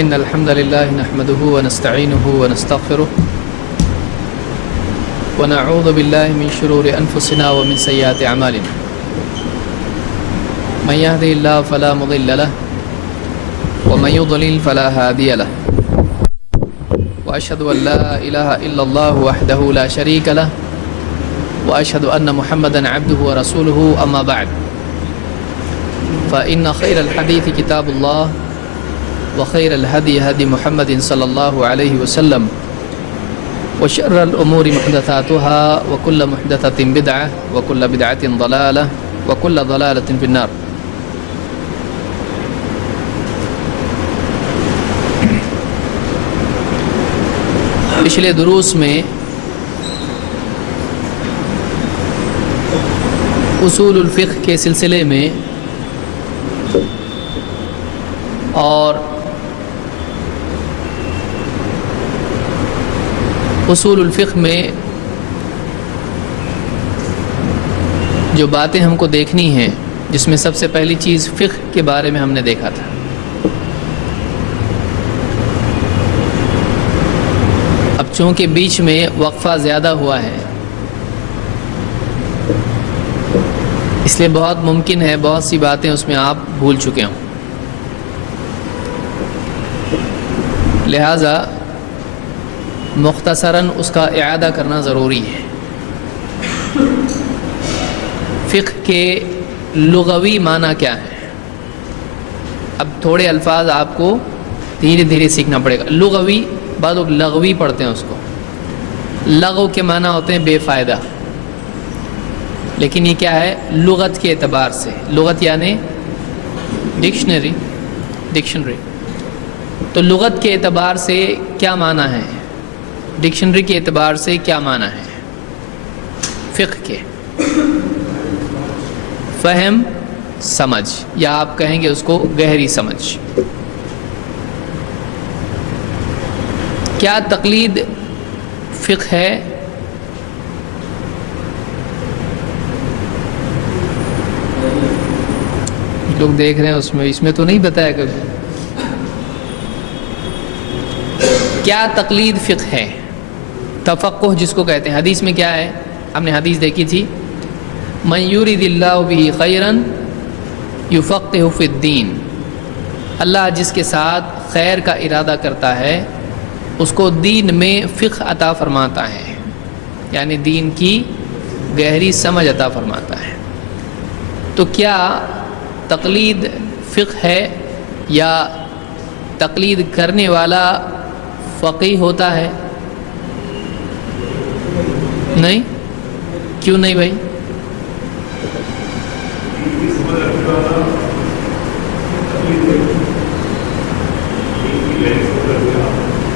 إن الحمد لله نحمده ونستعينه ونستغفره ونعوذ بالله من شرور أنفسنا ومن سيئات أعمالنا من يهده الله فلا مضل له ومن يضلل فلا هادي له وأشهد أن لا إله إلا الله وحده لا شريك له وأشهد أن محمدا عبده ورسوله أما بعد فإن خير الحديث كتاب الله وخير الهدي هدي محمد صلى الله عليه وسلم وشر الأمور محدثاتها وكل محدثة بدعة وكل بدعة ضلالة وكل ضلالة في النار. پچھلے دروس میں اصول الفقہ کے سلسلے میں اور اصول الفقہ میں جو باتیں ہم کو دیکھنی ہیں، جس میں سب سے پہلی چیز فقہ کے بارے میں ہم نے دیکھا تھا. اب چونکہ بیچ میں وقفہ زیادہ ہوا ہے، اس لیے بہت ممکن ہے بہت سی باتیں اس میں آپ بھول چکے ہوں، لہٰذا مختصراً اس کا اعادہ کرنا ضروری ہے. فقہ کے لغوی معنی کیا ہے؟ اب تھوڑے الفاظ آپ کو دھیرے دھیرے سیکھنا پڑے گا. لغوی، بعض لوگ لغوی پڑھتے ہیں اس کو. لغو کے معنی ہوتے ہیں بے فائدہ، لیکن یہ کیا ہے؟ لغت کے اعتبار سے. لغت یعنی ڈکشنری. تو لغت کے اعتبار سے کیا معنی ہے؟ ڈکشنری کے اعتبار سے کیا معنی ہے؟ فقہ کے فہم، سمجھ، یا آپ کہیں گے اس کو گہری سمجھ. کیا تقلید فقہ ہے؟ لوگ دیکھ رہے ہیں اس میں تو نہیں بتایا کبھی. کیا تقلید فقہ ہے؟ تفقہ جس کو کہتے ہیں. حدیث میں کیا ہے؟ ہم نے حدیث دیکھی تھی، من یرید اللہ بہ خیرا یفقہہ فی الدین. اللہ جس کے ساتھ خیر کا ارادہ کرتا ہے اس کو دین میں فقہ عطا فرماتا ہے، یعنی دین کی گہری سمجھ عطا فرماتا ہے. تو کیا تقلید فقہ ہے یا تقلید کرنے والا فقیہ ہوتا ہے؟ نہیں. کیوں نہیں بھائی؟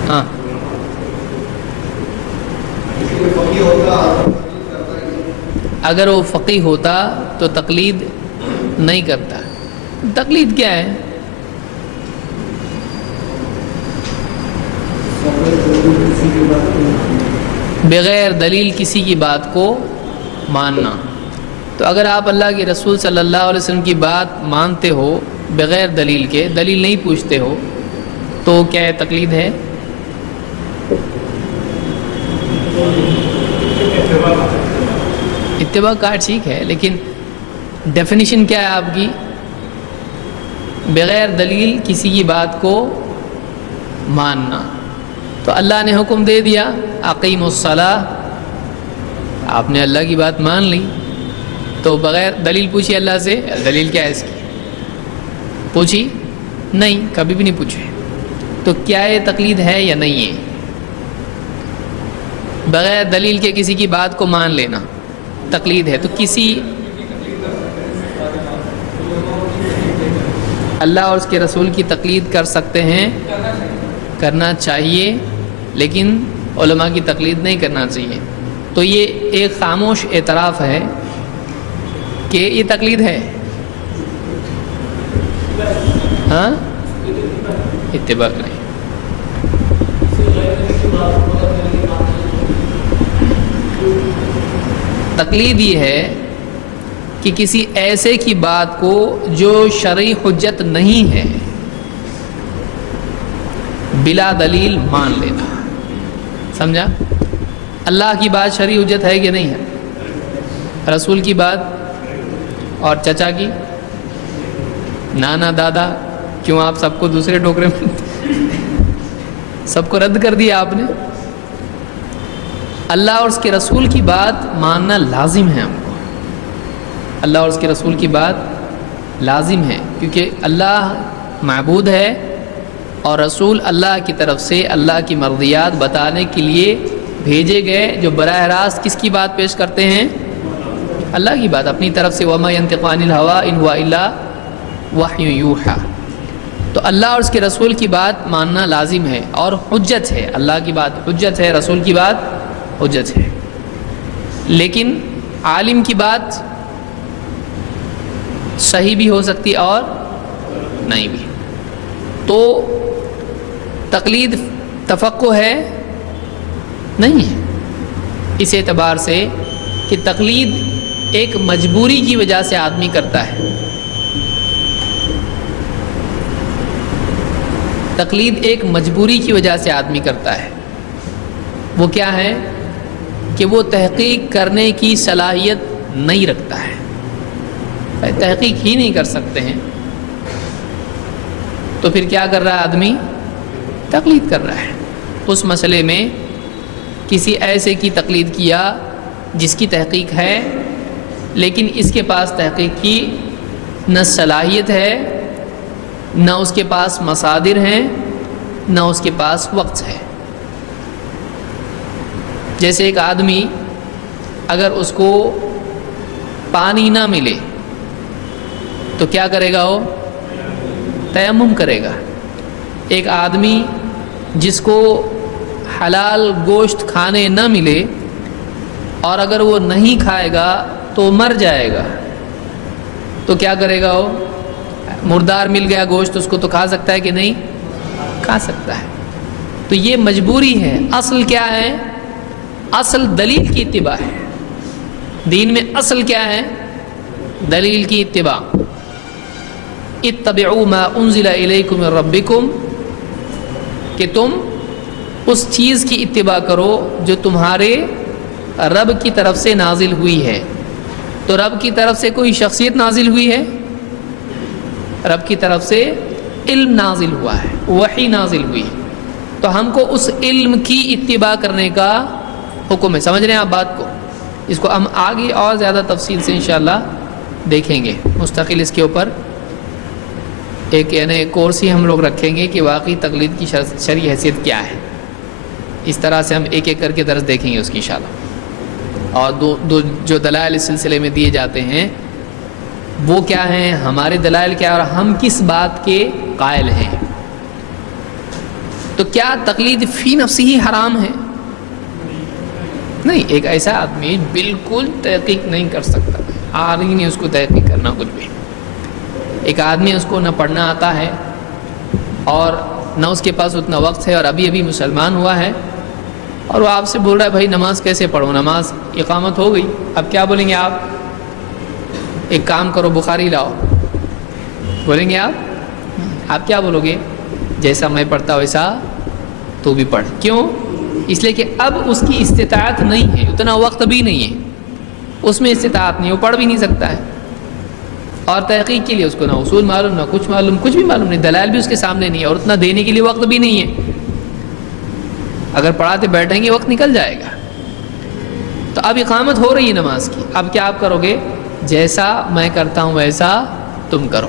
ہاں، اگر وہ فقیہ ہوتا تو تقلید نہیں کرتا. تقلید کیا ہے؟ بغیر دلیل کسی کی بات کو ماننا. تو اگر آپ اللہ کے رسول صلی اللہ علیہ وسلم کی بات مانتے ہو بغیر دلیل کے، دلیل نہیں پوچھتے ہو، تو کیا یہ تقلید ہے؟ اتباع کا ٹھیک ہے، لیکن ڈیفینیشن کیا ہے آپ کی؟ بغیر دلیل کسی کی بات کو ماننا. تو اللہ نے حکم دے دیا اقیموا الصلاۃ، آپ نے اللہ کی بات مان لی، تو بغیر دلیل پوچھی اللہ سے، دلیل کیا ہے اس کی؟ پوچھی نہیں، کبھی بھی نہیں پوچھے. تو کیا یہ تقلید ہے یا نہیں ہے؟ بغیر دلیل کے کسی کی بات کو مان لینا تقلید ہے. تو کسی اللہ اور اس کے رسول کی تقلید کر سکتے ہیں، کرنا چاہیے، لیکن علماء کی تقلید نہیں کرنا چاہیے. تو یہ ایک خاموش اعتراف ہے کہ یہ تقلید ہے. ہاں، اتباع نہیں. تقلید یہ ہے کہ کسی ایسے کی بات کو جو شرعی حجت نہیں ہے، بلا دلیل مان لینا. سمجھا؟ اللہ کی بات شرعی حجت ہے کہ نہیں ہے؟ رسول کی بات اور چچا کی، نانا دادا، کیوں آپ سب کو دوسرے ٹوکرے میں سب کو رد کر دیا آپ نے؟ اللہ اور اس کے رسول کی بات ماننا لازم ہے ہم کو. اللہ اور اس کے رسول کی بات لازم ہے، کیونکہ اللہ معبود ہے اور رسول اللہ کی طرف سے اللہ کی مرضیات بتانے کے لیے بھیجے گئے، جو براہ راست کس کی بات پیش کرتے ہیں؟ اللہ کی بات اپنی طرف سے. وَمَا يَنطِقُ عَنِ الْهَوَىٰ إِنْ هُوَ إِلَّا وَحْيٌ يُوحَىٰ. تو اللہ اور اس کے رسول کی بات ماننا لازم ہے اور حجت ہے. اللہ کی بات حجت ہے، رسول کی بات حجت ہے. لیکن عالم کی بات صحیح بھی ہو سکتی اور نہیں بھی. تو تقلید تفقہ ہے نہیں ہے، اس اعتبار سے کہ تقلید ایک مجبوری کی وجہ سے آدمی کرتا ہے. تقلید ایک مجبوری کی وجہ سے آدمی کرتا ہے. وہ کیا ہے کہ وہ تحقیق کرنے کی صلاحیت نہیں رکھتا ہے، تحقیق ہی نہیں کر سکتے ہیں، تو پھر کیا کر رہا ہے آدمی؟ تقلید کر رہا ہے. اس مسئلے میں کسی ایسے کی تقلید کیا جس کی تحقیق ہے لیکن اس کے پاس تحقیق کی نہ صلاحیت ہے، نہ اس کے پاس مصادر ہیں، نہ اس کے پاس وقت ہے. جیسے ایک آدمی اگر اس کو پانی نہ ملے تو کیا کرے گا؟ وہ تیمم کرے گا. ایک آدمی جس کو حلال گوشت کھانے نہ ملے اور اگر وہ نہیں کھائے گا تو مر جائے گا، تو کیا کرے گا؟ وہ مردار مل گیا گوشت، اس کو تو کھا سکتا ہے کہ نہیں؟ کھا سکتا ہے. تو یہ مجبوری ہے. اصل کیا ہے؟ اصل دلیل کی اتباع ہے. دین میں اصل کیا ہے؟ دلیل کی اتباع. اتبعوا ما انزل الیکم من ربکم، کہ تم اس چیز کی اتباع کرو جو تمہارے رب کی طرف سے نازل ہوئی ہے. تو رب کی طرف سے کوئی شخصیت نازل ہوئی ہے؟ رب کی طرف سے علم نازل ہوا ہے، وحی نازل ہوئی. تو ہم کو اس علم کی اتباع کرنے کا حکم ہے. سمجھ رہے ہیں آپ بات کو؟ اس کو ہم آگے اور زیادہ تفصیل سے انشاءاللہ دیکھیں گے. مستقل اس کے اوپر ایک یعنی کورس ہی ہم لوگ رکھیں گے کہ واقعی تقلید کی شرعی حیثیت کیا ہے. اس طرح سے ہم ایک ایک کر کے درس دیکھیں گے اس کی انشاءاللہ. اور دو جو دلائل اس سلسلے میں دیے جاتے ہیں وہ کیا ہیں، ہمارے دلائل کیا، اور ہم کس بات کے قائل ہیں. تو کیا تقلید فی نفسی ہی حرام ہے؟ نہیں. ایک ایسا آدمی بالکل تحقیق نہیں کر سکتا، آ رہی نہیں اس کو تحقیق کرنا کچھ بھی. ایک آدمی اس کو نہ پڑھنا آتا ہے اور نہ اس کے پاس اتنا وقت ہے اور ابھی ابھی مسلمان ہوا ہے، اور وہ آپ سے بول رہا ہے بھائی نماز کیسے پڑھوں، نماز اقامت ہو گئی. اب کیا بولیں گے آپ؟ ایک کام کرو بخاری لاؤ، بولیں گے آپ کیا بولو گے؟ جیسا میں پڑھتا ویسا تو بھی پڑھ. کیوں؟ اس لیے کہ اب اس کی استطاعت نہیں ہے، اتنا وقت بھی نہیں ہے، اس میں استطاعت نہیں، وہ پڑھ بھی نہیں سکتا ہے. اور تحقیق کے لیے اس کو نہ اصول معلوم، نہ کچھ معلوم، کچھ بھی معلوم نہیں، دلائل بھی اس کے سامنے نہیں ہے، اور اتنا دینے کے لیے وقت بھی نہیں ہے. اگر پڑھاتے بیٹھیں گے وقت نکل جائے گا. تو اب اقامت ہو رہی ہے نماز کی، اب کیا آپ کرو گے؟ جیسا میں کرتا ہوں ویسا تم کرو.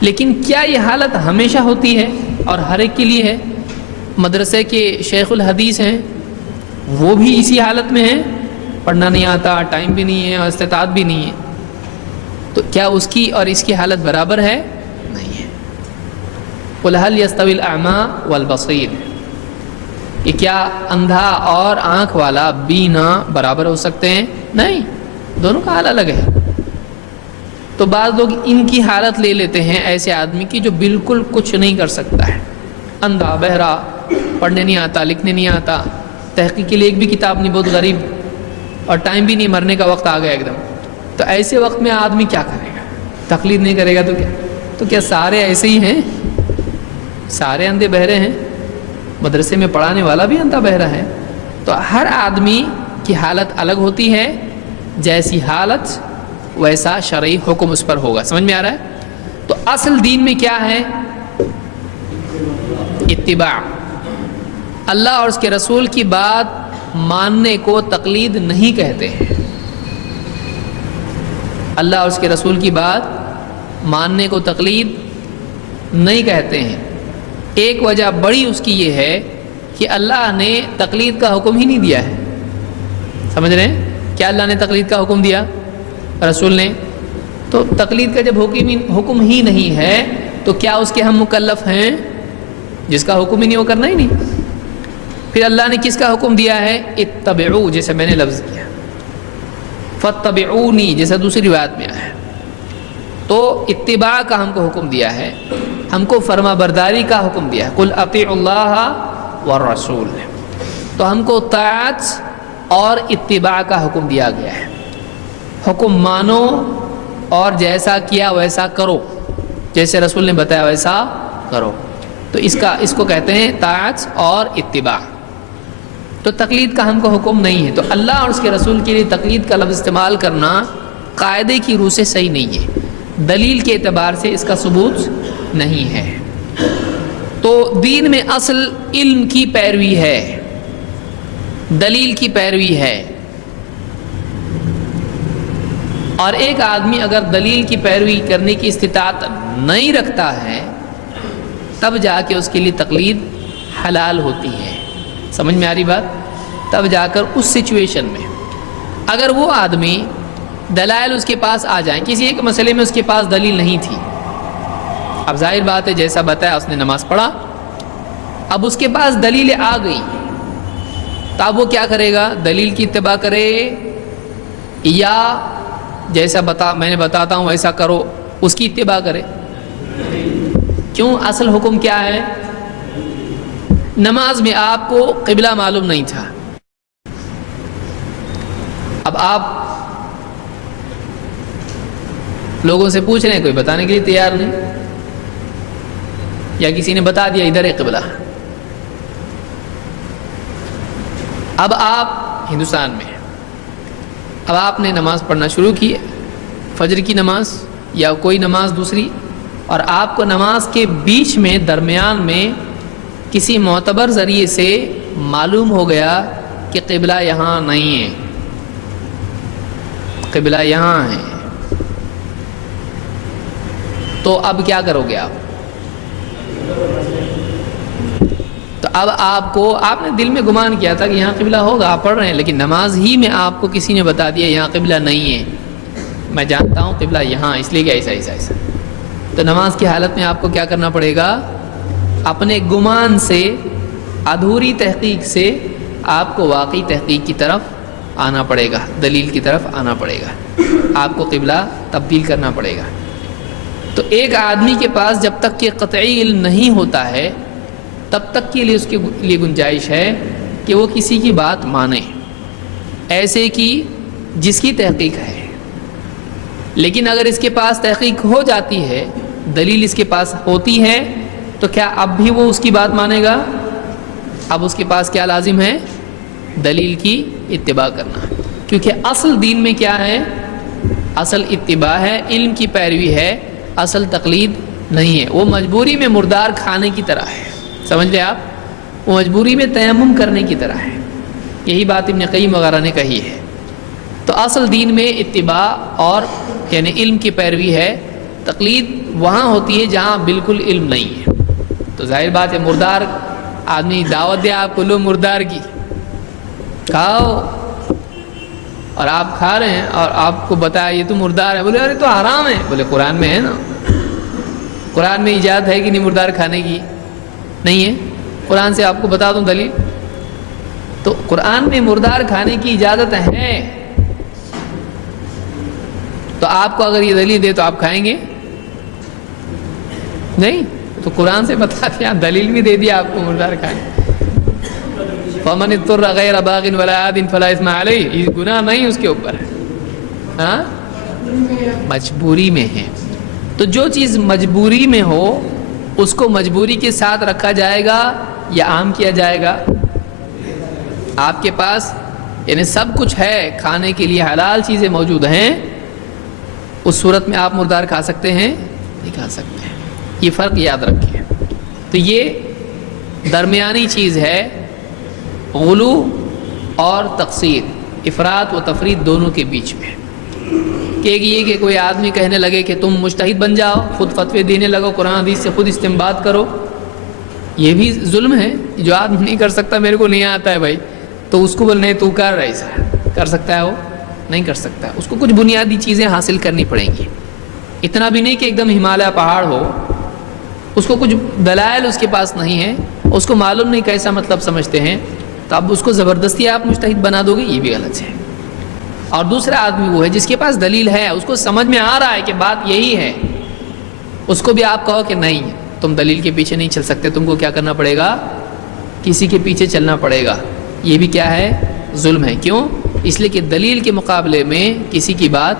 لیکن کیا یہ حالت ہمیشہ ہوتی ہے اور ہر ایک کے لیے ہے؟ مدرسے کے شیخ الحدیث ہیں وہ بھی اسی حالت میں ہیں، پڑھنا نہیں آتا، ٹائم بھی نہیں ہے اور استطاعت بھی نہیں ہے. تو کیا اس کی اور اس کی حالت برابر ہے؟ نہیں ہے. قُلْ هَلْ يَسْتَوِي الْأَعْمَى وَالْبَصِيرُ، کہ کیا اندھا اور آنکھ والا بینا برابر ہو سکتے ہیں؟ نہیں، دونوں کا حال الگ ہے. تو بعض لوگ ان کی حالت لے لیتے ہیں ایسے آدمی کی جو بالکل کچھ نہیں کر سکتا ہے، اندھا بہرا، پڑھنے نہیں آتا، لکھنے نہیں آتا، تحقیق کے لیے ایک بھی کتاب نہیں، بہت غریب، اور ٹائم بھی نہیں، مرنے کا وقت آ گیا ایک دم. تو ایسے وقت میں آدمی کیا کرے گا؟ تقلید نہیں کرے گا تو کیا سارے ایسے ہی ہیں؟ سارے اندھے بہرے ہیں؟ مدرسے میں پڑھانے والا بھی اندھا بہرا ہے. تو ہر آدمی کی حالت الگ ہوتی ہے، جیسی حالت ویسا شرعی حکم اس پر ہوگا. سمجھ میں آ رہا ہے؟ تو اصل دین میں کیا ہے؟ اتباع. اللہ اور اس کے رسول کی بات ماننے کو تقلید نہیں کہتے ہیں. اللہ اور اس کے رسول کی بات ماننے کو تقلید نہیں کہتے ہیں. ایک وجہ بڑی اس کی یہ ہے کہ اللہ نے تقلید کا حکم ہی نہیں دیا ہے. سمجھ رہے ہیں؟ کیا اللہ نے تقلید کا حکم دیا؟ رسول نے. تو تقلید کا جب حکم ہی نہیں ہے تو کیا اس کے ہم مکلف ہیں؟ جس کا حکم ہی نہیں وہ کرنا ہی نہیں. پھر اللہ نے کس کا حکم دیا ہے؟ اتبعوا، جیسے میں نے لفظ کیا. فاتبعونی، جیسا دوسری روایت میں آیا ہے. تو اتباع کا ہم کو حکم دیا ہے، ہم کو فرما برداری کا حکم دیا ہے. قل اطیعوا اللہ والرسول. تو ہم کو طاعت اور اتباع کا حکم دیا گیا ہے. حکم مانو اور جیسا کیا ویسا کرو، جیسے رسول نے بتایا ویسا کرو. تو اس کو کہتے ہیں طاعت اور اتباع. تو تقلید کا ہم کو حکم نہیں ہے. تو اللہ اور اس کے رسول کے لیے تقلید کا لفظ استعمال کرنا قاعدے کی روح سے صحیح نہیں ہے، دلیل کے اعتبار سے اس کا ثبوت نہیں ہے. تو دین میں اصل علم کی پیروی ہے، دلیل کی پیروی ہے. اور ایک آدمی اگر دلیل کی پیروی کرنے کی استطاعت نہیں رکھتا ہے تب جا کے اس کے لیے تقلید حلال ہوتی ہے. سمجھ میں آ رہی بات؟ تب جا کر اس سچویشن میں اگر وہ آدمی دلائل اس کے پاس آ جائیں، کسی ایک مسئلے میں اس کے پاس دلیل نہیں تھی، اب ظاہر بات ہے جیسا بتایا اس نے نماز پڑھا، اب اس کے پاس دلیل آ گئی تو اب وہ کیا کرے گا؟ دلیل کی اتباع کرے یا جیسا میں نے بتاتا ہوں ویسا کرو اس کی اتباع کرے؟ کیوں؟ اصل حکم کیا ہے؟ نماز میں آپ کو قبلہ معلوم نہیں تھا، اب آپ لوگوں سے پوچھ رہے ہیں، کوئی بتانے کے لیے تیار نہیں، یا کسی نے بتا دیا ادھر ہے قبلہ. اب آپ ہندوستان میں اب آپ نے نماز پڑھنا شروع کی، فجر کی نماز یا کوئی نماز دوسری، اور آپ کو نماز کے بیچ میں درمیان میں کسی معتبر ذریعے سے معلوم ہو گیا کہ قبلہ یہاں نہیں ہے، قبلہ یہاں ہے. تو اب کیا کرو گے آپ؟ تو اب آپ نے دل میں گمان کیا تھا کہ یہاں قبلہ ہوگا، آپ پڑھ رہے ہیں، لیکن نماز ہی میں آپ کو کسی نے بتا دیا یہاں قبلہ نہیں ہے، میں جانتا ہوں قبلہ یہاں، اس لیے کہ ایسا. تو نماز کی حالت میں آپ کو کیا کرنا پڑے گا؟ اپنے گمان سے، ادھوری تحقیق سے آپ کو واقعی تحقیق کی طرف آنا پڑے گا، دلیل کی طرف آنا پڑے گا، آپ کو قبلہ تبدیل کرنا پڑے گا. تو ایک آدمی کے پاس جب تک کہ قطعی علم نہیں ہوتا ہے تب تک کے لیے اس کے لیے گنجائش ہے کہ وہ کسی کی بات مانے، ایسے کی جس کی تحقیق ہے. لیکن اگر اس کے پاس تحقیق ہو جاتی ہے، دلیل اس کے پاس ہوتی ہے، تو کیا اب بھی وہ اس کی بات مانے گا؟ اب اس کے پاس کیا لازم ہے؟ دلیل کی اتباع کرنا. کیونکہ اصل دین میں کیا ہے؟ اصل اتباع ہے، علم کی پیروی ہے، اصل تقلید نہیں ہے. وہ مجبوری میں مردار کھانے کی طرح ہے. سمجھ لیں آپ؟ وہ مجبوری میں تیمم کرنے کی طرح ہے. یہی بات ابن قیم وغیرہ نے کہی ہے. تو اصل دین میں اتباع اور یعنی علم کی پیروی ہے. تقلید وہاں ہوتی ہے جہاں بالکل علم نہیں ہے. تو ظاہر بات ہے مردار آدمی دعوت دے آپ کو، لو مردار کی کھاؤ، اور آپ کھا رہے ہیں اور آپ کو بتایا یہ تو مردار ہے، بولے ارے تو حرام ہے. بولے قرآن میں ہے نا، قرآن میں اجازت ہے کہ نہیں مردار کھانے کی؟ نہیں ہے. قرآن سے آپ کو بتا دوں دلیل. تو قرآن میں مردار کھانے کی اجازت ہے، تو آپ کو اگر یہ دلیل دے تو آپ کھائیں گے نہیں؟ تو قرآن سے بتا دیا، دلیل بھی دے دیا آپ کو مردار کھائیں. فمن اضطر غیر باغ ولا عاد فلا اثم علیہ، یہ گناہ نہیں اس کے اوپر ہے، ہاں مجبوری میں ہے. تو جو چیز مجبوری میں ہو اس کو مجبوری کے ساتھ رکھا جائے گا یا عام کیا جائے گا؟ آپ کے پاس یعنی سب کچھ ہے، کھانے کے لیے حلال چیزیں موجود ہیں، اس صورت میں آپ مردار کھا سکتے ہیں؟ نہیں کھا سکتے ہیں۔ یہ فرق یاد رکھیں۔ تو یہ درمیانی چیز ہے، غلو اور تقصیر، افراط و تفریط دونوں کے بیچ میں۔ کہ یہ کہ کوئی آدمی کہنے لگے کہ تم مجتہد بن جاؤ، خود فتوے دینے لگو، قرآن حدیث سے خود استنباط کرو، یہ بھی ظلم ہے۔ جو آدمی نہیں کر سکتا، میرے کو نہیں آتا ہے بھائی، تو اس کو بولنے تو کر ایسا کر سکتا ہے، وہ نہیں کر سکتا، اس کو کچھ بنیادی چیزیں حاصل کرنی پڑیں گی۔ اتنا بھی نہیں کہ ایک دم ہمالیہ پہاڑ ہو، اس کو کچھ دلائل اس کے پاس نہیں ہے، اس کو معلوم نہیں کیسا مطلب سمجھتے ہیں، تو اب اس کو زبردستی آپ مجتہد بنا دو گے، یہ بھی غلط ہے۔ اور دوسرا آدمی وہ ہے جس کے پاس دلیل ہے، اس کو سمجھ میں آ رہا ہے کہ بات یہی ہے، اس کو بھی آپ کہو کہ نہیں تم دلیل کے پیچھے نہیں چل سکتے، تم کو کیا کرنا پڑے گا؟ کسی کے پیچھے چلنا پڑے گا۔ یہ بھی کیا ہے؟ ظلم ہے۔ کیوں؟ اس لیے کہ دلیل کے مقابلے میں کسی کی بات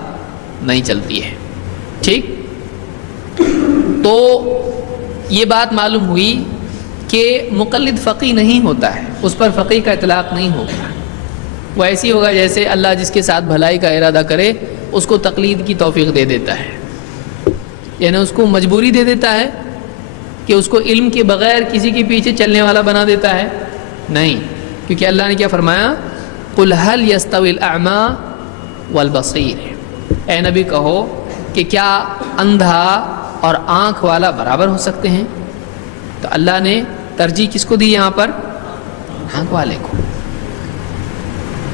نہیں چلتی ہے۔ ٹھیک؟ تو یہ بات معلوم ہوئی کہ مقلد فقیہ نہیں ہوتا ہے، اس پر فقیہ کا اطلاق نہیں ہوگا۔ وہ ایسی ہوگا جیسے اللہ جس کے ساتھ بھلائی کا ارادہ کرے اس کو تقلید کی توفیق دے دیتا ہے، یعنی اس کو مجبوری دے دیتا ہے کہ اس کو علم کے بغیر کسی کے پیچھے چلنے والا بنا دیتا ہے۔ نہیں، کیونکہ اللہ نے کیا فرمایا؟ قُلْ هَلْ يَسْتَوِي الْأَعْمَى وَالْبَصِيرُ، اے نبی کہو کہ کیا اندھا اور آنکھ والا برابر ہو سکتے ہیں؟ تو اللہ نے ترجیح کس کو دی یہاں پر؟ آنکھ والے کو۔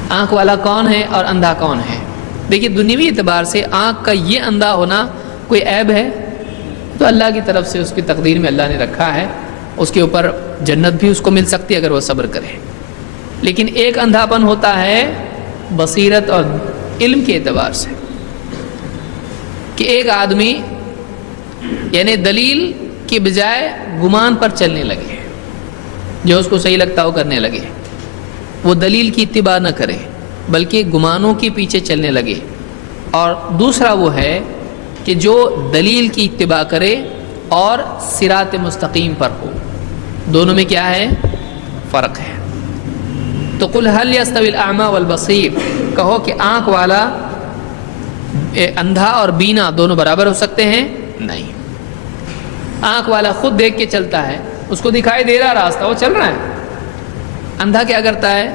آنکھ والا کون ہے اور اندھا کون ہے؟ دیکھیے دنیوی اعتبار سے آنکھ کا یہ اندھا ہونا کوئی عیب ہے؟ تو اللہ کی طرف سے اس کی تقدیر میں اللہ نے رکھا ہے، اس کے اوپر جنت بھی اس کو مل سکتی ہے اگر وہ صبر کرے۔ لیکن ایک اندھاپن ہوتا ہے بصیرت اور علم کے اعتبار سے، کہ ایک آدمی یعنی دلیل کے بجائے گمان پر چلنے لگے، جو اس کو صحیح لگتا ہو کرنے لگے، وہ دلیل کی اتباع نہ کرے بلکہ گمانوں کے پیچھے چلنے لگے۔ اور دوسرا وہ ہے کہ جو دلیل کی اتباع کرے اور صراط مستقیم پر ہو، دونوں میں کیا ہے؟ فرق ہے۔ تو قُلْ هَلْ يَسْتَوِي الْأَعْمَى وَالْبَصِيرُ، کہو کہ آنکھ والا اندھا اور بینا دونوں برابر ہو سکتے ہیں؟ نہیں۔ آنکھ والا خود دیکھ کے چلتا ہے، اس کو دکھائی دے رہا راستہ، وہ چل رہا ہے۔ اندھا کیا کرتا ہے؟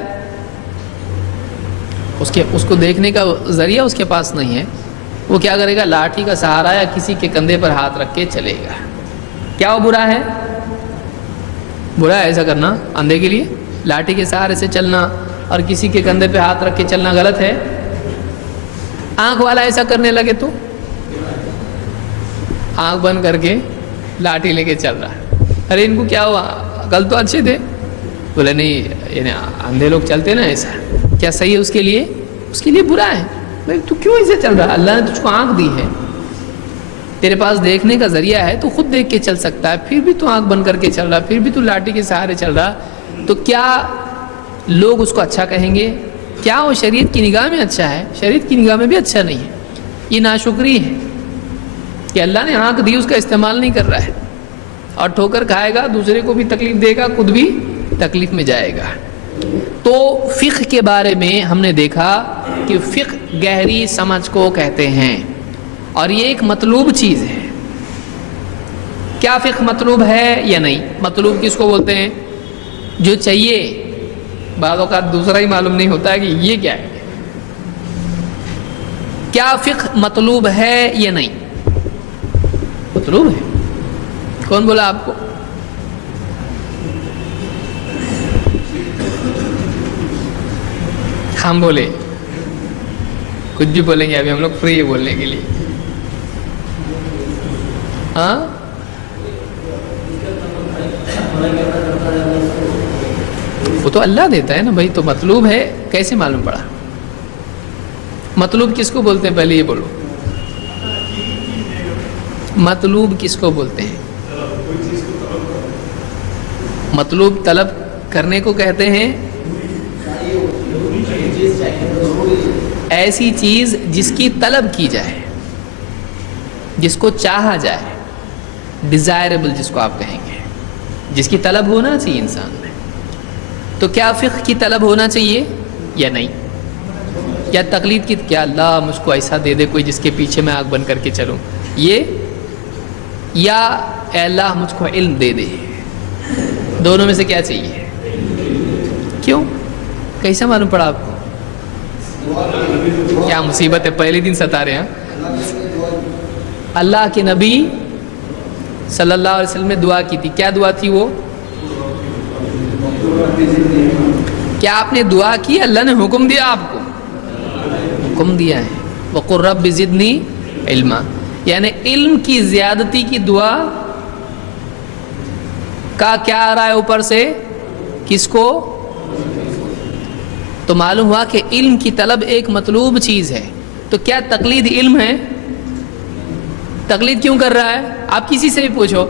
اس کو دیکھنے کا ذریعہ اس کے پاس نہیں ہے، وہ کیا کرے گا؟ لاٹھی کا سہارا یا کسی کے کندھے پر ہاتھ رکھ کے چلے گا۔ کیا وہ برا ہے؟ برا ہے ایسا کرنا اندھے کے لیے؟ لاٹھی کے سہارے سے چلنا اور کسی کے کندھے پہ ہاتھ رکھ کے چلنا غلط ہے؟ آنکھ والا ایسا کرنے لگے تو آنکھ بند کر کے لاٹھی لے کے چل رہا ہے، ارے ان کو کیا ہوا؟ کل تو اچھے تھے۔ بولے نہیں، یعنی اندھے لوگ چلتے نا ایسا، کیا صحیح ہے اس کے لیے؟ اس کے لیے برا ہے۔ بھائی تو کیوں ایسے چل رہا ہے؟ اللہ نے تجھ کو آنکھ دی ہے، تیرے پاس دیکھنے کا ذریعہ ہے، تو خود دیکھ کے چل سکتا ہے، پھر بھی تو آنکھ بند کر کے چل رہا، پھر بھی تو لاٹھی کے سہارے چل رہا، تو کیا لوگ اس کو اچھا کہیں گے؟ کیا وہ شریعت کی نگاہ میں اچھا ہے؟ شریعت کی نگاہ میں بھی اچھا نہیں ہے۔ یہ ناشکری ہے کہ اللہ نے آنکھ دی، اس کا استعمال نہیں کر رہا ہے، اور ٹھوکر کھائے گا، دوسرے کو بھی تکلیف دے گا، خود بھی تکلیف میں جائے گا۔ تو فقہ کے بارے میں ہم نے دیکھا کہ فقہ گہری سمجھ کو کہتے ہیں، اور یہ ایک مطلوب چیز ہے۔ کیا فقہ مطلوب ہے یا نہیں؟ مطلوب کس کو بولتے ہیں؟ جو چاہیے، بعض اوقات دوسرا ہی معلوم نہیں ہوتا ہے کہ یہ کیا ہے۔ کیا فقہ مطلوب ہے یا نہیں؟ مطلوب ہے۔ کون بولا آپ کو؟ ہم بولے؟ کچھ بھی بولیں گے، ابھی ہم لوگ فری ہے بولنے کے لیے۔ ہاں وہ تو اللہ دیتا ہے نا بھائی، تو مطلوب ہے کیسے معلوم پڑا؟ مطلوب کس کو بولتے ہیں؟ پہلے یہ بولو، مطلوب کس کو بولتے ہیں؟ مطلوب طلب کرنے کو کہتے ہیں، ایسی چیز جس کی طلب کی جائے، جس کو چاہا جائے، ڈیزائربل جس کو آپ کہیں گے، جس کی طلب ہونا چاہیے انسان میں. تو کیا فقہ کی طلب ہونا چاہیے یا نہیں؟ یا تقلید کی، کیا اللہ مجھ کو ایسا دے دے کوئی جس کے پیچھے میں آنکھ بند کر کے چلوں، یہ، یا اے اللہ مجھ کو علم دے دے؟ دونوں میں سے کیا چاہیے؟ کیوں؟ کیسا معلوم پڑا آپ کو؟ کیا مصیبت ہے، پہلے دن ستا رہے ہیں. اللہ کے نبی صلی اللہ علیہ وسلم نے دعا کی تھی. کیا دعا تھی وہ؟ کیا آپ نے دعا کی؟ اللہ نے حکم دیا آپ کو؟ حکم دیا ہے وَقُلْ رَبِّ زِدْنِي عِلْمًا، یعنی علم کی زیادتی کی دعا کا کیا آ رہا ہے اوپر سے؟ کس کو؟ تو معلوم ہوا کہ علم کی طلب ایک مطلوب چیز ہے. تو کیا تقلید علم ہے؟ تقلید کیوں کر رہا ہے؟ آپ کسی سے بھی پوچھو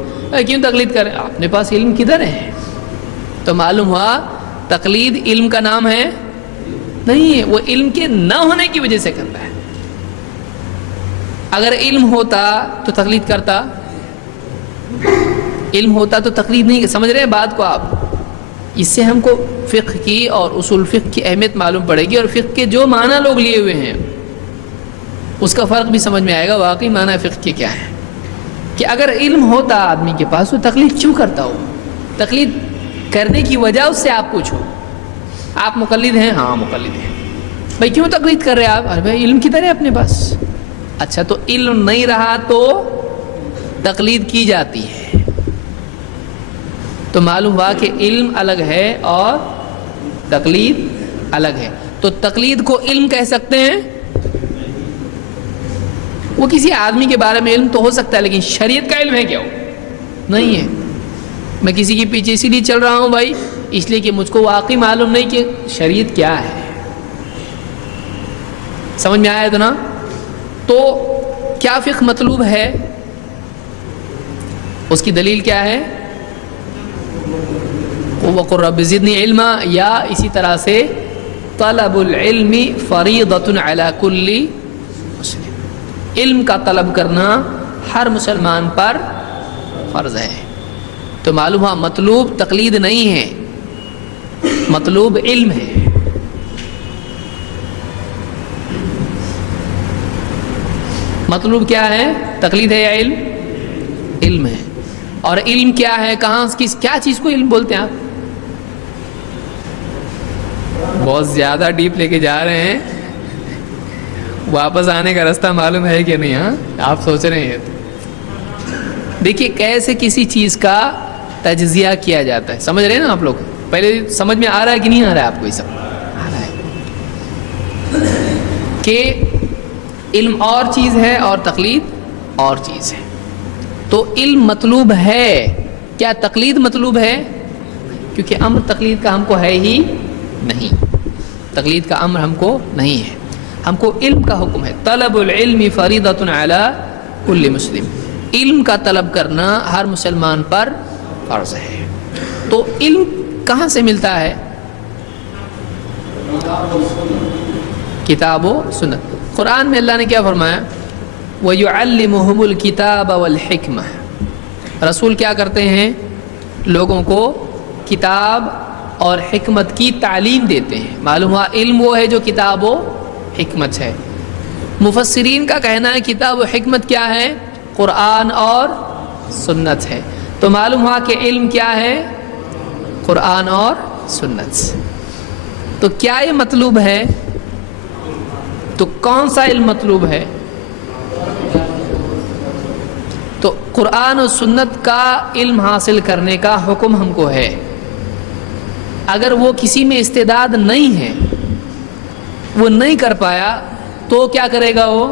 کیوں تقلید کر رہے ہیں، اپنے پاس علم کدھر ہے؟ تو معلوم ہوا تقلید علم کا نام ہے نہیں ہے، وہ علم کے نہ ہونے کی وجہ سے کرتا ہے. اگر علم ہوتا تو تقلید کرتا؟ علم ہوتا تو تقلید نہیں. سمجھ رہے ہیں بات کو آپ؟ اس سے ہم کو فقہ کی اور اصول فقہ کی اہمیت معلوم پڑے گی، اور فقہ کے جو معنی لوگ لیے ہوئے ہیں اس کا فرق بھی سمجھ میں آئے گا واقعی معنی فقہ کے کیا ہے. کہ اگر علم ہوتا آدمی کے پاس تو تقلید کیوں کرتا ہو؟ تقلید کرنے کی وجہ اس سے آپ پوچھو. آپ مقلد ہیں؟ ہاں مقلد ہیں. بھائی کیوں تقلید کر رہے ہیں آپ؟ ارے بھائی علم کدھر ہے اپنے پاس؟ اچھا تو علم نہیں رہا تو تقلید کی جاتی ہے. تو معلوم ہوا کہ علم الگ ہے اور تقلید الگ ہے. تو تقلید کو علم کہہ سکتے ہیں؟ وہ کسی آدمی کے بارے میں علم تو ہو سکتا ہے، لیکن شریعت کا علم ہے کیا؟ وہ نہیں ہے. میں کسی کے پیچھے اسی لیے چل رہا ہوں بھائی، اس لیے کہ مجھ کو واقعی معلوم نہیں کہ شریعت کیا ہے. سمجھ میں آیا تو نا؟ تو کیا فقہ مطلوب ہے؟ اس کی دلیل کیا ہے؟ وَقُلْ رَبِّ زِدْنِي عِلْمًا، یا اسی طرح سے طلب العلم فریضۃ علی کل مسلم، علم کا طلب کرنا ہر مسلمان پر فرض ہے. تو معلوم ہوا مطلوب تقلید نہیں ہے، مطلوب علم ہے. مطلوب کیا ہے؟ تقلید ہے یا علم؟ علم ہے. اور علم کیا ہے؟ کہاں کیا چیز کو علم بولتے ہیں آپ؟ بہت زیادہ ڈیپ لے کے جا رہے ہیں، واپس آنے کا راستہ معلوم ہے کہ نہیں؟ ہاں آپ سوچ رہے ہیں. دیکھیے کیسے کسی چیز کا تجزیہ کیا جاتا ہے. سمجھ رہے ہیں نا آپ لوگ؟ پہلے سمجھ میں آ رہا ہے کہ نہیں آ رہا ہے آپ کو؟ یہ سب آ رہا ہے کہ علم اور چیز ہے اور تقلید اور چیز ہے. تو علم مطلوب ہے، کیا تقلید مطلوب ہے؟ کیونکہ امر تقلید کا ہم کو ہے ہی نہیں. تقلید کا امر ہم کو نہیں ہے، ہم کو علم کا حکم ہے. طلب العلم فریضۃ علی کل مسلم، علم کا طلب کرنا ہر مسلمان پر فرض ہے. تو علم کہاں سے ملتا ہے؟ کتاب و سنت. قرآن میں اللہ نے کیا فرمایا؟ وَيُعَلِّمُهُمُ الْكِتَابَ وَالْحِكْمَةَ، رسول کیا کرتے ہیں؟ لوگوں کو کتاب اور حکمت کی تعلیم دیتے ہیں. معلوم ہوا علم وہ ہے جو کتاب و حکمت ہے. مفسرین کا کہنا ہے کتاب و حکمت کیا ہے؟ قرآن اور سنت ہے. تو معلوم ہوا کہ علم کیا ہے؟ قرآن اور سنت. تو کیا یہ مطلوب ہے؟ تو کون سا علم مطلوب ہے؟ تو قرآن و سنت کا علم حاصل کرنے کا حکم ہم کو ہے. اگر وہ کسی میں استعداد نہیں ہے، وہ نہیں کر پایا، تو کیا کرے گا؟ وہ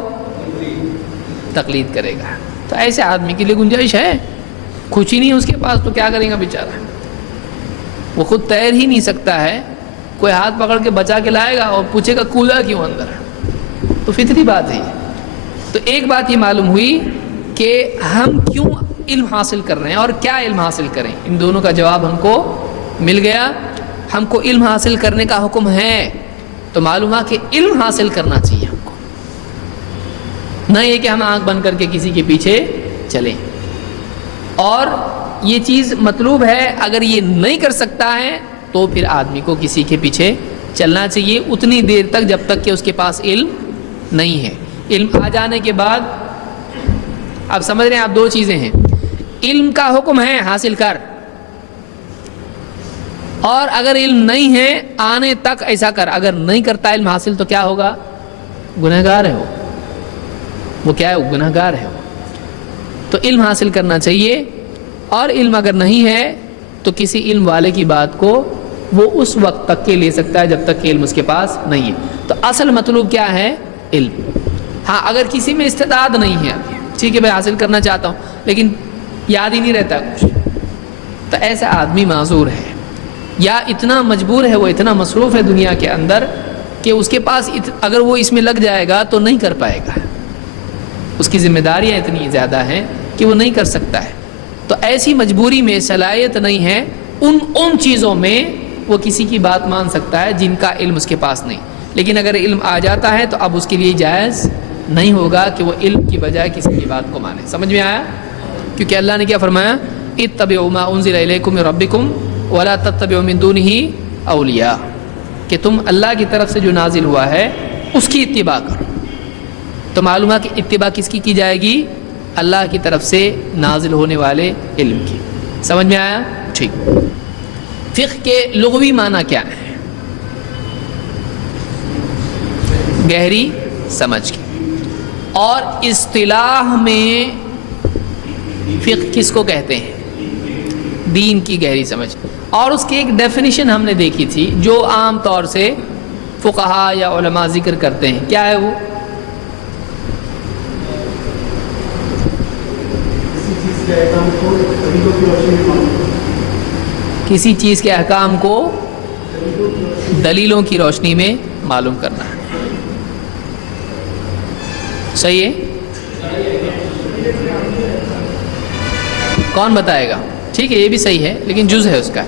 تقلید کرے گا. تو ایسے آدمی کے لیے گنجائش ہے؟ کچھ ہی نہیں اس کے پاس، تو کیا کرے گا بیچارہ؟ وہ خود تیر ہی نہیں سکتا ہے، کوئی ہاتھ پکڑ کے بچا کے لائے گا اور پوچھے گا کودا کیوں اندر؟ تو فطری بات ہے. تو ایک بات یہ معلوم ہوئی کہ ہم کیوں علم حاصل کر رہے ہیں اور کیا علم حاصل کریں. ان دونوں کا جواب ہم کو مل گیا. ہم کو علم حاصل کرنے کا حکم ہے، تو معلوم ہوا کہ علم حاصل کرنا چاہیے ہم کو، نہ یہ کہ ہم آنکھ بند کر کے کسی کے پیچھے چلیں. اور یہ چیز مطلوب ہے. اگر یہ نہیں کر سکتا ہے تو پھر آدمی کو کسی کے پیچھے چلنا چاہیے اتنی دیر تک جب تک کہ اس کے پاس علم نہیں ہے. علم آ جانے کے بعد اب سمجھ رہے ہیں آپ دو چیزیں ہیں. علم کا حکم ہے حاصل کر, اور اگر علم نہیں ہے آنے تک ایسا کر. اگر نہیں کرتا علم حاصل تو کیا ہوگا؟ گنہگار ہے وہ کیا ہے؟ گنہگار ہے وہ. تو علم حاصل کرنا چاہیے, اور علم اگر نہیں ہے تو کسی علم والے کی بات کو وہ اس وقت تک کے لے سکتا ہے جب تک کہ علم اس کے پاس نہیں ہے. تو اصل مطلوب کیا ہے؟ علم. ہاں اگر کسی میں استعداد نہیں ہے, ٹھیک ہے میں حاصل کرنا چاہتا ہوں لیکن یاد ہی نہیں رہتا کچھ, تو ایسا آدمی معذور ہے, یا اتنا مجبور ہے, وہ اتنا مصروف ہے دنیا کے اندر کہ اس کے پاس اگر وہ اس میں لگ جائے گا تو نہیں کر پائے گا. اس کی ذمہ داریاں اتنی زیادہ ہیں کہ وہ نہیں کر سکتا ہے. تو ایسی مجبوری میں صلاحیت نہیں ہے ان چیزوں میں وہ کسی کی بات مان سکتا ہے جن کا علم اس کے پاس نہیں. لیکن اگر علم آ جاتا ہے تو اب اس کے لیے جائز نہیں ہوگا کہ وہ علم کی بجائے کسی کی بات کو مانے. سمجھ میں آیا؟ کیونکہ اللہ نے کیا فرمایا؟ اتبعوا ما انزل الیکم من ربکم ولا تتبعوا من دونہ اولیاء, کہ تم اللہ کی طرف سے جو نازل ہوا ہے اس کی اتباع کرو. تو معلوم ہے کہ اتباع کس کی جائے گی؟ اللہ کی طرف سے نازل ہونے والے علم کی. سمجھ میں آیا؟ ٹھیک. فقہ کے لغوی معنی کیا ہے؟ گہری سمجھ کی. اور اصطلاح میں فقہ کس کو کہتے ہیں؟ دین کی گہری سمجھ. اور اس کی ایک ڈیفینیشن ہم نے دیکھی تھی جو عام طور سے فقہا یا علماء ذکر کرتے ہیں. کیا ہے وہ؟ کسی چیز کے احکام کو دلیلوں کی روشنی میں معلوم کرنا ہے. صحیح ہے؟ کون بتائے گا؟ ٹھیک ہے یہ بھی صحیح ہے لیکن جز ہے اس کا.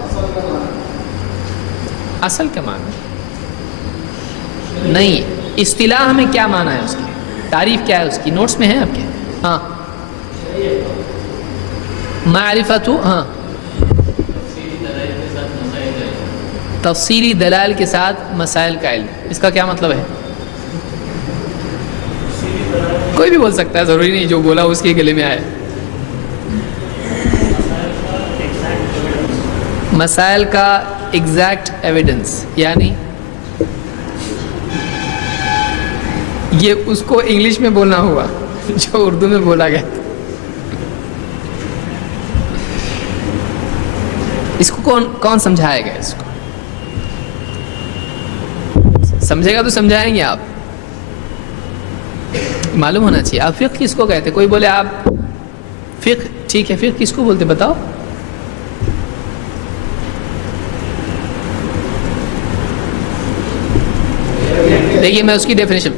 اصل کا معنی نہیں, اصطلاح میں کیا معنی ہے اس کی, تعریف کیا ہے اس کی؟ نوٹس میں ہے آپ کے؟ ہاں معرفت, ہاں تفصیلی دلائل کے ساتھ مسائل کا علم. اس کا کیا مطلب ہے؟ کوئی بھی بول سکتا ہے, ضروری نہیں جو بولا اس کے گلے میں آئے. مسائل کا ایگزیکٹ ایویڈنس, یعنی یہ اس کو انگلش میں بولنا ہوا جو اردو میں بولا گیا. اس کو کون سمجھائے گا؟ اس کو سمجھے گا تو سمجھائیں گے آپ, معلوم ہونا چاہیے. آپ فقہ کس کو کہتے؟ کوئی بولے آپ فقہ, ٹھیک ہے فقہ کس کو بولتے بتاؤ؟ دیکھیے میں اس کی ڈیفینیشن,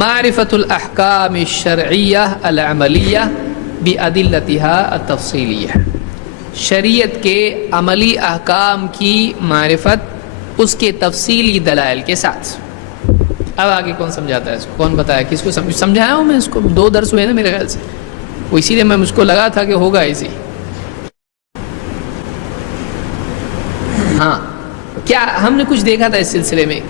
معرفت الاحکام الشرعیہ العملیہ بادلتها التفصیلیہ, شریعت کے عملی احکام کی معرفت اس کے تفصیلی دلائل کے ساتھ. اب آگے کون سمجھاتا ہے اس کو؟ کون بتایا؟ کس کو سمجھایا ہوں میں اس کو؟ 2 درس ہوئے نا میرے خیال سے, وہ اسی لیے میں مجھ کو لگا تھا کہ ہوگا ایسے. ہاں کیا ہم نے کچھ دیکھا تھا اس سلسلے میں؟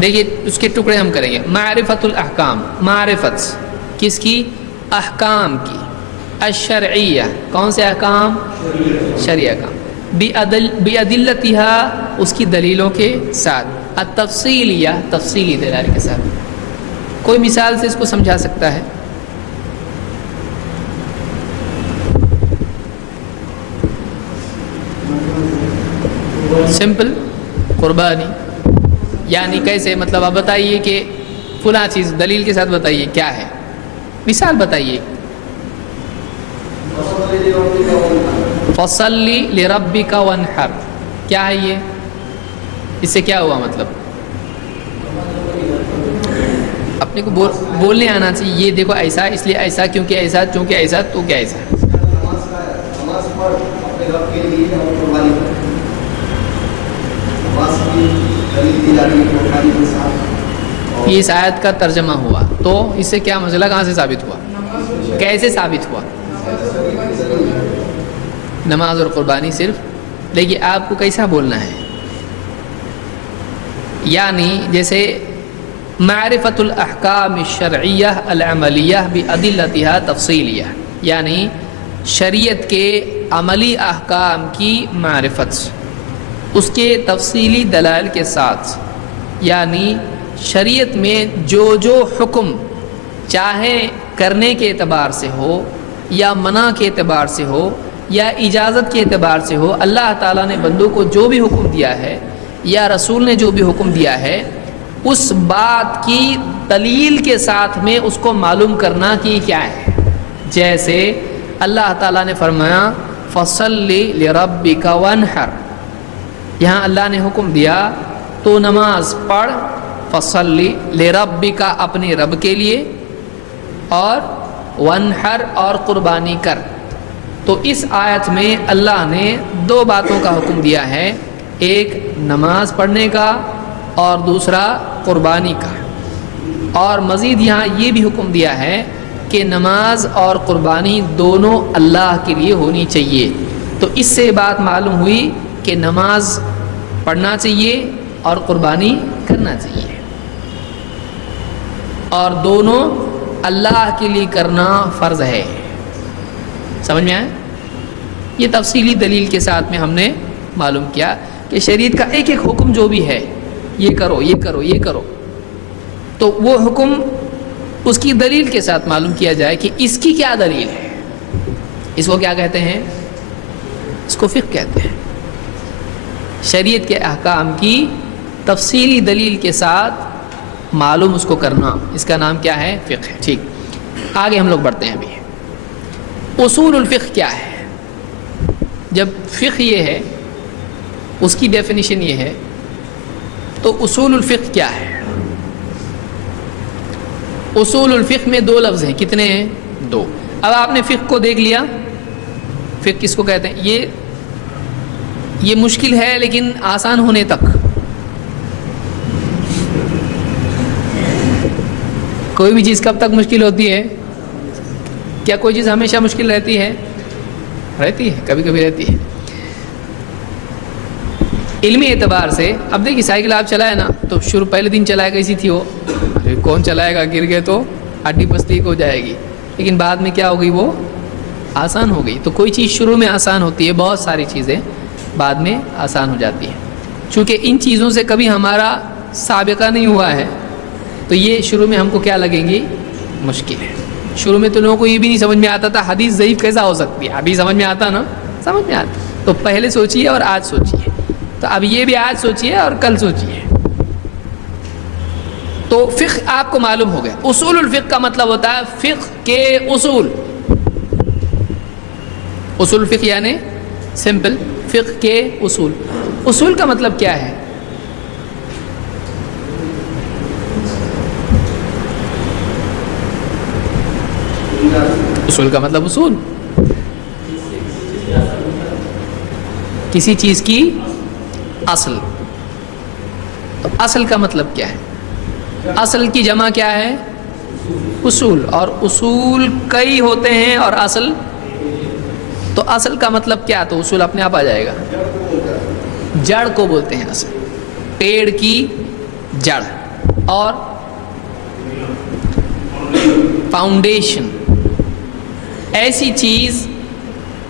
دیکھیے اس کے ٹکڑے ہم کریں گے. معرفت الاحکام, معرفت کس کی؟ احکام کی. الشرعیہ, کون سے احکام؟ شرعی احکام. بادلتها, اس کی دلیلوں کے ساتھ. التفصیلیہ, تفصیلی دلائل کے ساتھ. کوئی مثال سے اس کو سمجھا سکتا ہے؟ سمپل, قربانی. یعنی کیسے؟ مطلب آپ بتائیے کہ فلاں چیز دلیل کے ساتھ بتائیے کیا ہے, مثال بتائیے. فصلی لربک وانحر, کیا ہے یہ؟ اس سے کیا ہوا مطلب؟ اپنے کو بولنے آنا چاہیے. یہ دیکھو ایسا, اس لیے ایسا, کیونکہ ایسا, چونکہ ایسا, تو کیا ایسا. یہ اس آیت کا ترجمہ ہوا، تو اس سے کیا مسئلہ کہاں سے ثابت ہوا؟ کیسے ثابت ہوا؟ نماز اور قربانی صرف، دیکھیے آپ کو کیسا بولنا ہے، یعنی جیسے معرفت الاحکام الشرعیہ العملیہ بادلتها تفصیلیہ، یعنی شریعت کے عملی احکام کی معرفت اس کے تفصیلی دلائل کے ساتھ، یعنی شریعت میں جو جو حکم چاہے کرنے کے اعتبار سے ہو یا منع کے اعتبار سے ہو یا اجازت کے اعتبار سے ہو، اللہ تعالیٰ نے بندوں کو جو بھی حکم دیا ہے یا رسول نے جو بھی حکم دیا ہے، اس بات کی دلیل کے ساتھ میں اس کو معلوم کرنا کہ کیا ہے۔ جیسے اللہ تعالیٰ نے فرمایا فَصَلِّ لِرَبِّكَ وَانْحَرْ، یہاں اللہ نے حکم دیا تو نماز پڑھ، فَصَلِّ لِرَبِّكَ اپنے رب کے لیے، اور وَانْحَرْ اور قربانی کر۔ تو اس آیت میں اللہ نے دو باتوں کا حکم دیا ہے، ایک نماز پڑھنے کا اور دوسرا قربانی کا، اور مزید یہاں یہ بھی حکم دیا ہے کہ نماز اور قربانی دونوں اللہ کے لیے ہونی چاہیے۔ تو اس سے بات معلوم ہوئی کہ نماز پڑھنا چاہیے اور قربانی کرنا چاہیے، اور دونوں اللہ کے لیے کرنا فرض ہے۔ سمجھ میں آیا؟ یہ تفصیلی دلیل کے ساتھ میں ہم نے معلوم کیا کہ شریعت کا ایک ایک حکم جو بھی ہے، یہ کرو یہ کرو یہ کرو، تو وہ حکم اس کی دلیل کے ساتھ معلوم کیا جائے کہ اس کی کیا دلیل ہے۔ اس کو کیا کہتے ہیں؟ اس کو فقہ کہتے ہیں۔ شریعت کے احکام کی تفصیلی دلیل کے ساتھ معلوم اس کو کرنا، اس کا نام کیا ہے؟ فقہ ہے۔ ٹھیک، آگے ہم لوگ بڑھتے ہیں۔ ابھی اصول الفقہ کیا ہے؟ جب فقہ یہ ہے، اس کی ڈیفینیشن یہ ہے، تو اصول الفقہ کیا ہے؟ اصول الفقہ میں دو لفظ ہیں، کتنے ہیں؟ دو۔ اب آپ نے فقہ کو دیکھ لیا، فقہ کس کو کہتے ہیں؟ یہ مشکل ہے لیکن آسان ہونے تک۔ کوئی بھی چیز کب تک مشکل ہوتی ہے؟ کیا کوئی چیز ہمیشہ مشکل رہتی ہے؟ رہتی ہے، کبھی کبھی رہتی ہے۔ علمی اعتبار سے اب دیکھیے، سائیکل آپ چلائے نا، تو پہلے دن چلائے کیسی تھی وہ؟ کون چلائے گا، گر گئے تو ہڈی پستی ہو جائے گی، لیکن بعد میں کیا ہو گئی؟ وہ آسان ہو گئی۔ تو کوئی چیز شروع میں آسان ہوتی ہے، بہت ساری چیزیں بعد میں آسان ہو جاتی ہیں۔ چونکہ ان چیزوں سے کبھی ہمارا سابقہ نہیں ہوا ہے، تو یہ شروع میں ہم کو کیا لگیں گی؟ مشکل ہے۔ شروع میں تو لوگوں کو یہ بھی نہیں سمجھ میں آتا تھا حدیث ضعیف کیسا ہو سکتی ہے، ابھی سمجھ میں آتا نا، سمجھ میں آتا۔ تو پہلے سوچیے اور آج سوچیے، تو اب یہ بھی آج سوچیے اور کل سوچیے۔ تو فقہ آپ کو معلوم ہو گیا۔ اصول الفقہ کا مطلب ہوتا ہے فقہ کے اصول۔ اصول الفقہ یعنی سمپل فقہ کے اصول۔ اصول کا مطلب کیا ہے؟ اصول کا مطلب اصول، کسی چیز کی اصل۔ تو اصل کا مطلب کیا ہے؟ اصل کی جمع کیا ہے؟ اصول، اور اصول کئی ہوتے ہیں اور اصل، تو اصل کا مطلب کیا؟ تو اصول اپنے آپ آ جائے گا، جڑ کو بولتے ہیں اصل، پیڑ کی جڑ، اور فاؤنڈیشن ایسی چیز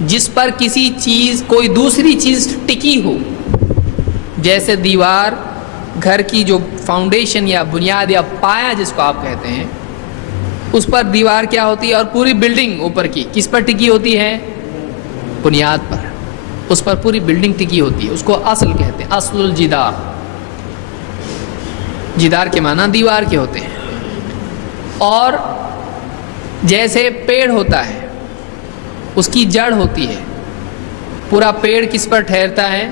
جس پر کسی چیز کوئی دوسری چیز ٹکی ہو، جیسے دیوار، گھر کی جو فاؤنڈیشن یا بنیاد یا پایا جس کو آپ کہتے ہیں، اس پر دیوار کیا ہوتی ہے، اور پوری بلڈنگ اوپر کی کس پر ٹکی ہوتی ہے؟ بنیاد پر، اس پر پوری بلڈنگ ٹکی ہوتی ہے، اس کو اصل کہتے ہیں۔ اصل الجدار، جدار کے معنی دیوار کے ہوتے ہیں۔ اور جیسے پیڑ ہوتا ہے، اس کی جڑ ہوتی ہے، پورا پیڑ کس پر ٹھہرتا ہے؟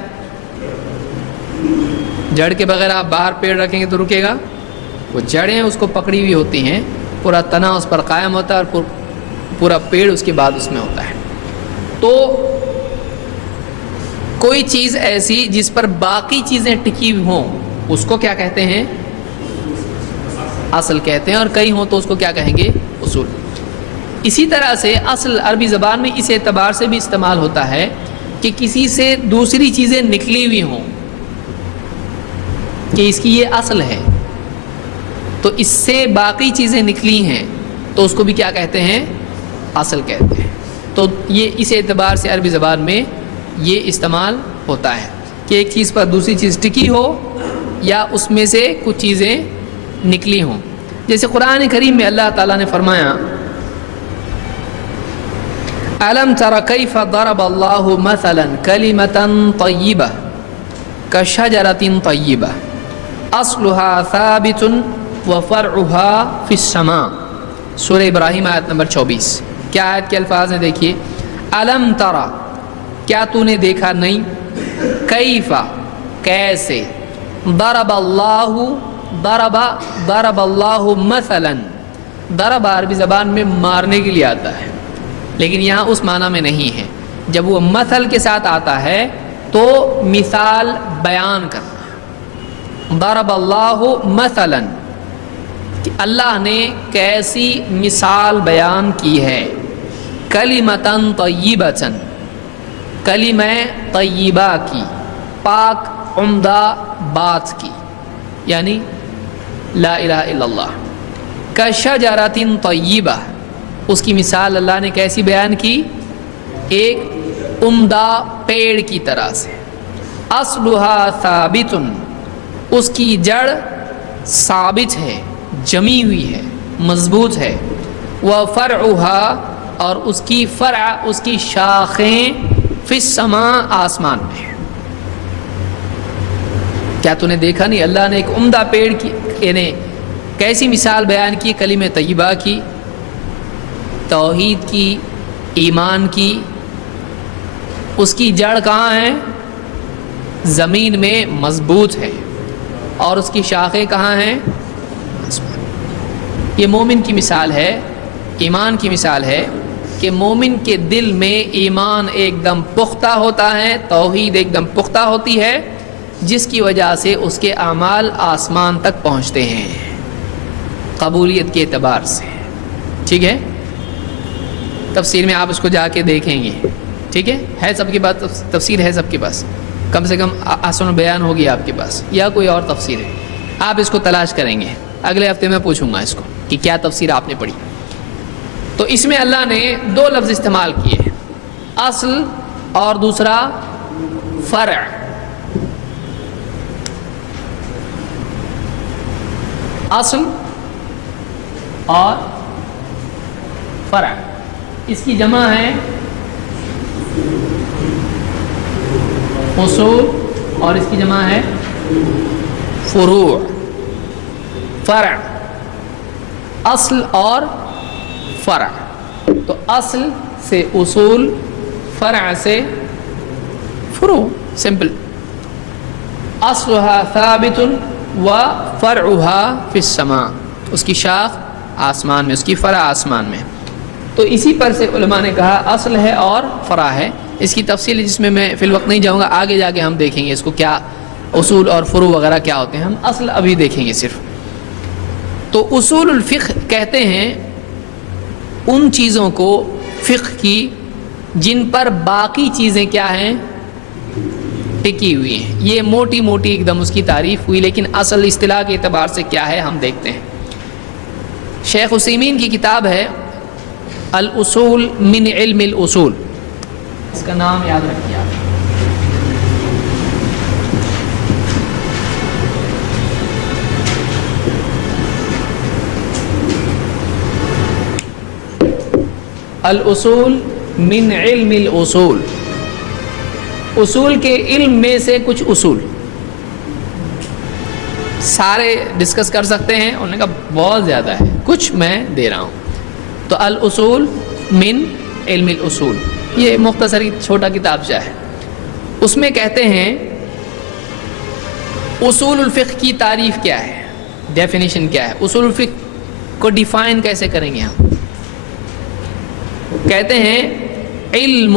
جڑ کے بغیر آپ باہر پیڑ رکھیں گے تو رکے گا؟ وہ جڑیں اس کو پکڑی ہوئی ہوتی ہیں، پورا تنا اس پر قائم ہوتا ہے، اور پورا پیڑ اس کے بعد اس میں ہوتا ہے۔ تو کوئی چیز ایسی جس پر باقی چیزیں ٹکی ہوں اس کو کیا کہتے ہیں؟ اصل کہتے ہیں، اور کئی ہوں تو اس کو کیا کہیں گے؟ اصول۔ اسی طرح سے اصل عربی زبان میں اس اعتبار سے بھی استعمال ہوتا ہے کہ کسی سے دوسری چیزیں نکلی ہوئی ہوں کہ اس کی یہ اصل ہے، تو اس سے باقی چیزیں نکلی ہیں تو اس کو بھی کیا کہتے ہیں؟ اصل کہتے ہیں۔ تو یہ اس اعتبار سے عربی زبان میں یہ استعمال ہوتا ہے کہ ایک چیز پر دوسری چیز ٹکی ہو یا اس میں سے کچھ چیزیں نکلی ہوں۔ جیسے قرآن کریم میں اللہ تعالیٰ نے فرمایا أَلَمْ تَرَ كَيْفَ ضَرَبَ اللَّهُ مَثَلًا كَلِمَةً طَيِّبَةً كَشَجَرَةٍ طَيِّبَةٍ أَصْلُهَا ثَابِتٌ وَفَرْعُهَا فِي السَّمَاءِ۔ سورہ ابراہیم آیت نمبر 24۔ کیا آیت کے الفاظ ہیں دیکھیے، أَلَمْ تَرَ کیا تو نے دیکھا نہیں، کیف کیسے، ضرب اللہ ضرب اللہ مثلا، ضرب عربی زبان میں مارنے کے لیے آتا ہے لیکن یہاں اس معنی میں نہیں ہے۔ جب وہ مثل کے ساتھ آتا ہے تو مثال بیان کرنا، ضرب اللہ مثلا کہ اللہ نے کیسی مثال بیان کی ہے، کلمۃ طیبۃ کلمہ طیبہ کی، پاک عمدہ بات کی، یعنی لا الہ الا اللہ، کشجرۃ طیبہ اس کی مثال اللہ نے کیسی بیان کی، ایک عمدہ پیڑ کی طرح سے، اصلها ثابت اس کی جڑ ثابت ہے، جمی ہوئی ہے، مضبوط ہے، وفرعها اور اس کی فرع اس کی شاخیں فی السماء آسمان میں۔ کیا تو نے دیکھا نہیں اللہ نے ایک عمدہ پیڑ کی یعنی کیسی مثال بیان کی، کلمہ طیبہ کی، توحید کی، ایمان کی، اس کی جڑ کہاں ہے؟ زمین میں مضبوط ہے، اور اس کی شاخیں کہاں ہیں؟ یہ مومن کی مثال ہے، ایمان کی مثال ہے کہ مومن کے دل میں ایمان ایک دم پختہ ہوتا ہے، توحید ایک دم پختہ ہوتی ہے، جس کی وجہ سے اس کے اعمال آسمان تک پہنچتے ہیں قبولیت کے اعتبار سے۔ ٹھیک ہے، تفسیر میں آپ اس کو جا کے دیکھیں گے، ٹھیک ہے سب کے پاس تفسیر ہے، سب کے پاس کم سے کم احسن بیان ہوگی آپ کے پاس، یا کوئی اور تفسیر ہے، آپ اس کو تلاش کریں گے، اگلے ہفتے میں پوچھوں گا اس کو کہ کیا تفسیر آپ نے پڑھی۔ تو اس میں اللہ نے دو لفظ استعمال کیے، اصل اور دوسرا فرع۔ اصل اور فرع، اس کی جمع ہے اصول اور اس کی جمع ہے فروع۔ فرع، اصل اور فرع، تو اصل سے اصول، فرع سے فروع، سمپل۔ اصلها ثابت وفرعها فی السماء، اس کی شاخ آسمان میں، اس کی فرع آسمان میں۔ تو اسی پر سے علماء نے کہا اصل ہے اور فرع ہے۔ اس کی تفصیل جس میں فی الوقت نہیں جاؤں گا، آگے جا کے ہم دیکھیں گے اس کو کیا اصول اور فروع وغیرہ کیا ہوتے ہیں، ہم اصل ابھی دیکھیں گے صرف۔ تو اصول الفقہ کہتے ہیں ان چیزوں کو فقہ کی جن پر باقی چیزیں کیا ہیں، ٹکی ہوئی ہیں۔ یہ موٹی موٹی ایک دم اس کی تعریف ہوئی، لیکن اصل اصطلاح کے اعتبار سے کیا ہے ہم دیکھتے ہیں۔ شیخ عثیمین کی کتاب ہے الاصول من علم الاصول، اس کا نام یاد رکھیے آپ۔ الاصول من علم الاصول، اصول کے علم میں سے کچھ اصول سارے ڈسکس کر سکتے ہیں، انہوں نے کہا بہت زیادہ ہے، کچھ میں دے رہا ہوں۔ تو الاصول من علم الاصول، یہ مختصر چھوٹا کتابچہ ہے، اس میں کہتے ہیں اصول الفقہ کی تعریف کیا ہے، ڈیفینیشن کیا ہے، اصول الفقہ کو ڈیفائن کیسے کریں گے ہم۔ کہتے ہیں علم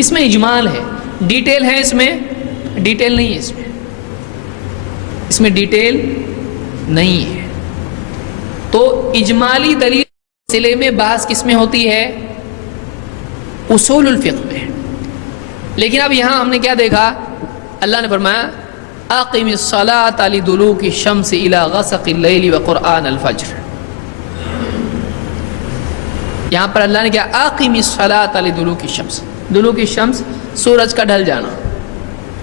اس میں اجمال ہے، ڈیٹیل ہے، اس میں ڈیٹیل نہیں ہے، اس میں ڈیٹیل نہیں ہے۔ تو اجمالی دلیل سلسلے میں بحث کس میں ہوتی ہے؟ اصول الفقہ میں۔ لیکن اب یہاں ہم نے کیا دیکھا؟ اللہ نے فرمایا اقم الصلاۃ لدلوک الشمس الی غسق اللیل وقرآن الفجر۔ یہاں پر اللہ نے کیا؟ اقم الصلاۃ لدلوک الشمس، دلوک الشمس سورج کا ڈھل جانا،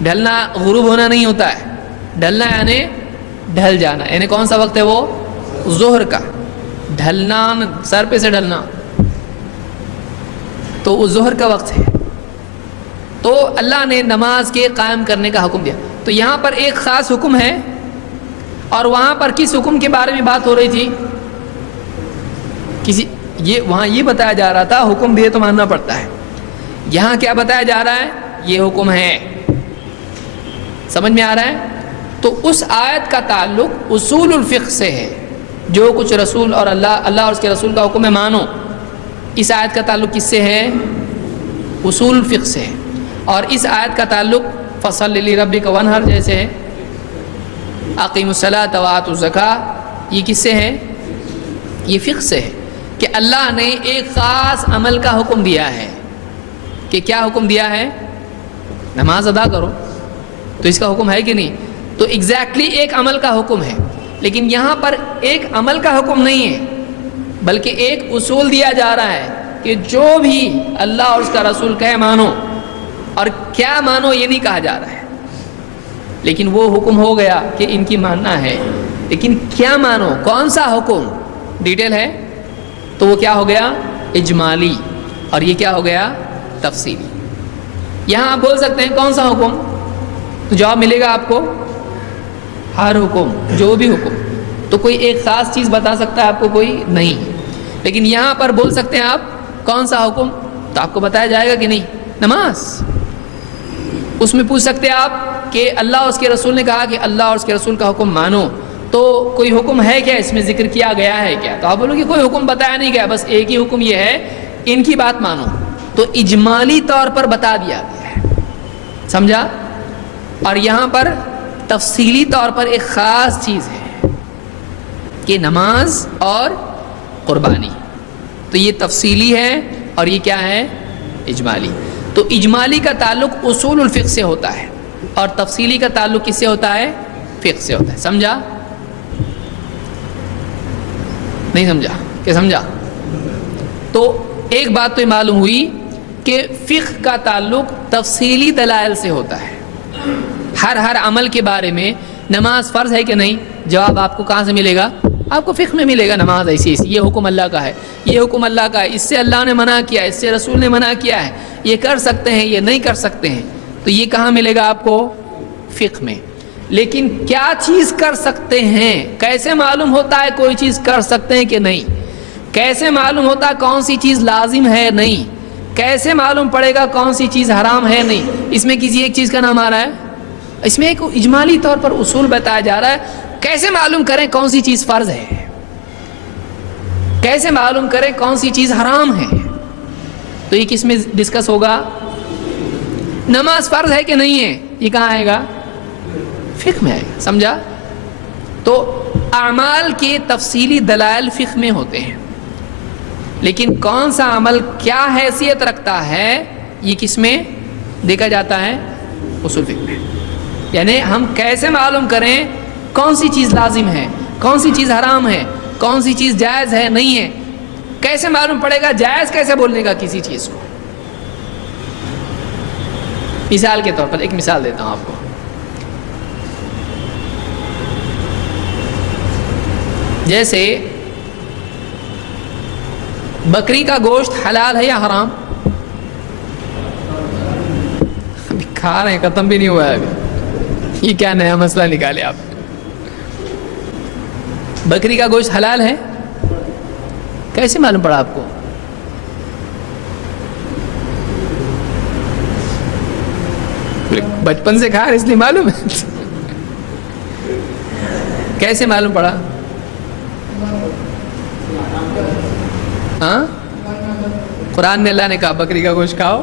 ڈھلنا غروب ہونا نہیں ہوتا ہے، ڈھلنا یعنی ڈھل جانا، یعنی کون سا وقت ہے وہ؟ ظہر کا ڈھلنا، سر پہ سے ڈھلنا، تو وہ ظہر کا وقت ہے۔ تو اللہ نے نماز کے قائم کرنے کا حکم دیا۔ تو یہاں پر ایک خاص حکم ہے، اور وہاں پر کس حکم کے بارے میں بات ہو رہی تھی؟ وہاں یہ بتایا جا رہا تھا حکم دیے تو ماننا پڑتا ہے، یہاں کیا بتایا جا رہا ہے؟ یہ حکم ہے، سمجھ میں آ رہا ہے؟ تو اس آیت کا تعلق اصول الفقہ سے ہے، جو کچھ رسول اور اللہ اور اس کے رسول کا حکم ہے مانو، اس آیت کا تعلق کس سے ہے؟ اصول الفقہ سے ہے۔ اور اس آیت کا تعلق فصل لربک وانحر جیسے ہے، اقیموا الصلاۃ وآتوا الزکاۃ، یہ کس سے ہے؟ یہ فقہ سے ہے کہ اللہ نے ایک خاص عمل کا حکم دیا ہے، کہ کیا حکم دیا ہے؟ نماز ادا کرو۔ تو اس کا حکم ہے کہ نہیں؟ تو ایگزیکٹلی ایک عمل کا حکم ہے، لیکن یہاں پر ایک عمل کا حکم نہیں ہے، بلکہ ایک اصول دیا جا رہا ہے کہ جو بھی اللہ اور اس کا رسول کہے مانو، اور کیا مانو یہ نہیں کہا جا رہا ہے، لیکن وہ حکم ہو گیا کہ ان کی ماننا ہے، لیکن کیا مانو، کون سا حکم، ڈیٹیل ہے، تو وہ کیا ہو گیا؟ اجمالی، اور یہ کیا ہو گیا؟ تفصیلی۔ یہاں آپ بول سکتے ہیں کون سا حکم، تو جواب ملے گا آپ کو ہر حکم، جو بھی حکم۔ تو کوئی ایک خاص چیز بتا سکتا ہے آپ کو؟ کوئی نہیں۔ لیکن یہاں پر بول سکتے ہیں آپ کون سا حکم، تو آپ کو بتایا جائے گا کہ نہیں؟ نماز۔ اس میں پوچھ سکتے ہیں آپ کہ اللہ اور اس کے رسول نے کہا کہ اللہ اور اس کے رسول کا حکم مانو، تو کوئی حکم ہے کیا اس میں ذکر کیا گیا ہے کیا؟ تو آپ بولو کہ کوئی حکم بتایا نہیں گیا، بس ایک ہی حکم یہ ہے ان کی بات مانو، تو اجمالی طور پر بتا دیا گیا ہے، سمجھا؟ اور یہاں پر تفصیلی طور پر ایک خاص چیز ہے کہ نماز اور قربانی، تو یہ تفصیلی ہے اور یہ کیا ہے؟ اجمالی۔ تو اجمالی کا تعلق اصول الفقہ سے ہوتا ہے، اور تفصیلی کا تعلق کس سے ہوتا ہے؟ فقہ سے ہوتا ہے، سمجھا؟ نہیں سمجھا؟ کہ سمجھا؟ تو ایک بات تو یہ معلوم ہوئی کہ فقہ کا تعلق تفصیلی دلائل سے ہوتا ہے۔ ہر عمل کے بارے میں، نماز فرض ہے کہ نہیں، جواب آپ کو کہاں سے ملے گا؟ آپ کو فقہ میں ملے گا، نماز ایسی یہ حکم اللہ کا ہے، یہ حکم اللہ کا ہے، اس سے اللہ نے منع کیا ہے، اس سے رسول نے منع کیا ہے، یہ کر سکتے ہیں، یہ نہیں کر سکتے ہیں، تو یہ کہاں ملے گا آپ کو؟ فقہ میں۔ لیکن کیا چیز کر سکتے ہیں، کیسے معلوم ہوتا ہے کوئی چیز کر سکتے ہیں کہ نہیں، کیسے معلوم ہوتا ہے کون سی چیز لازم ہے نہیں، کیسے معلوم پڑے گا کون سی چیز حرام ہے نہیں، اس میں کسی ایک چیز کا نام آ رہا ہے؟ اس میں ایک اجمالی طور پر اصول بتایا جا رہا ہے، کیسے معلوم کریں کون سی چیز فرض ہے، کیسے معلوم کریں کون سی چیز حرام ہے، تو یہ کس میں ڈسکس ہوگا؟ نماز فرض ہے کہ نہیں ہے، یہ کہاں آئے گا؟ فقہ میں آئے گا، سمجھا؟ تو اعمال کے تفصیلی دلائل فقہ میں ہوتے ہیں، لیکن کون سا عمل کیا حیثیت رکھتا ہے یہ کس میں دیکھا جاتا ہے؟ اصول فقہ میں۔ یعنی ہم کیسے معلوم کریں کون سی چیز لازم ہے، کون سی چیز حرام ہے، کون سی چیز جائز ہے نہیں ہے، کیسے معلوم پڑے گا؟ جائز کیسے بولنے کا کسی چیز کو؟ مثال کے طور پر ایک مثال دیتا ہوں آپ کو۔ جیسے بکری کا گوشت حلال ہے یا حرام؟ ابھی کھا رہے ہیں، ختم بھی نہیں ہوا ہے ابھی، یہ کیا نیا مسئلہ نکالے آپ؟ بکری کا گوشت حلال ہے، کیسے معلوم پڑا آپ کو؟ بچپن سے کھا رہے اس لیے معلوم ہے۔ کیسے معلوم پڑا؟ ہاں، قرآن میں اللہ نے کہا بکری کا گوشت کھاؤ،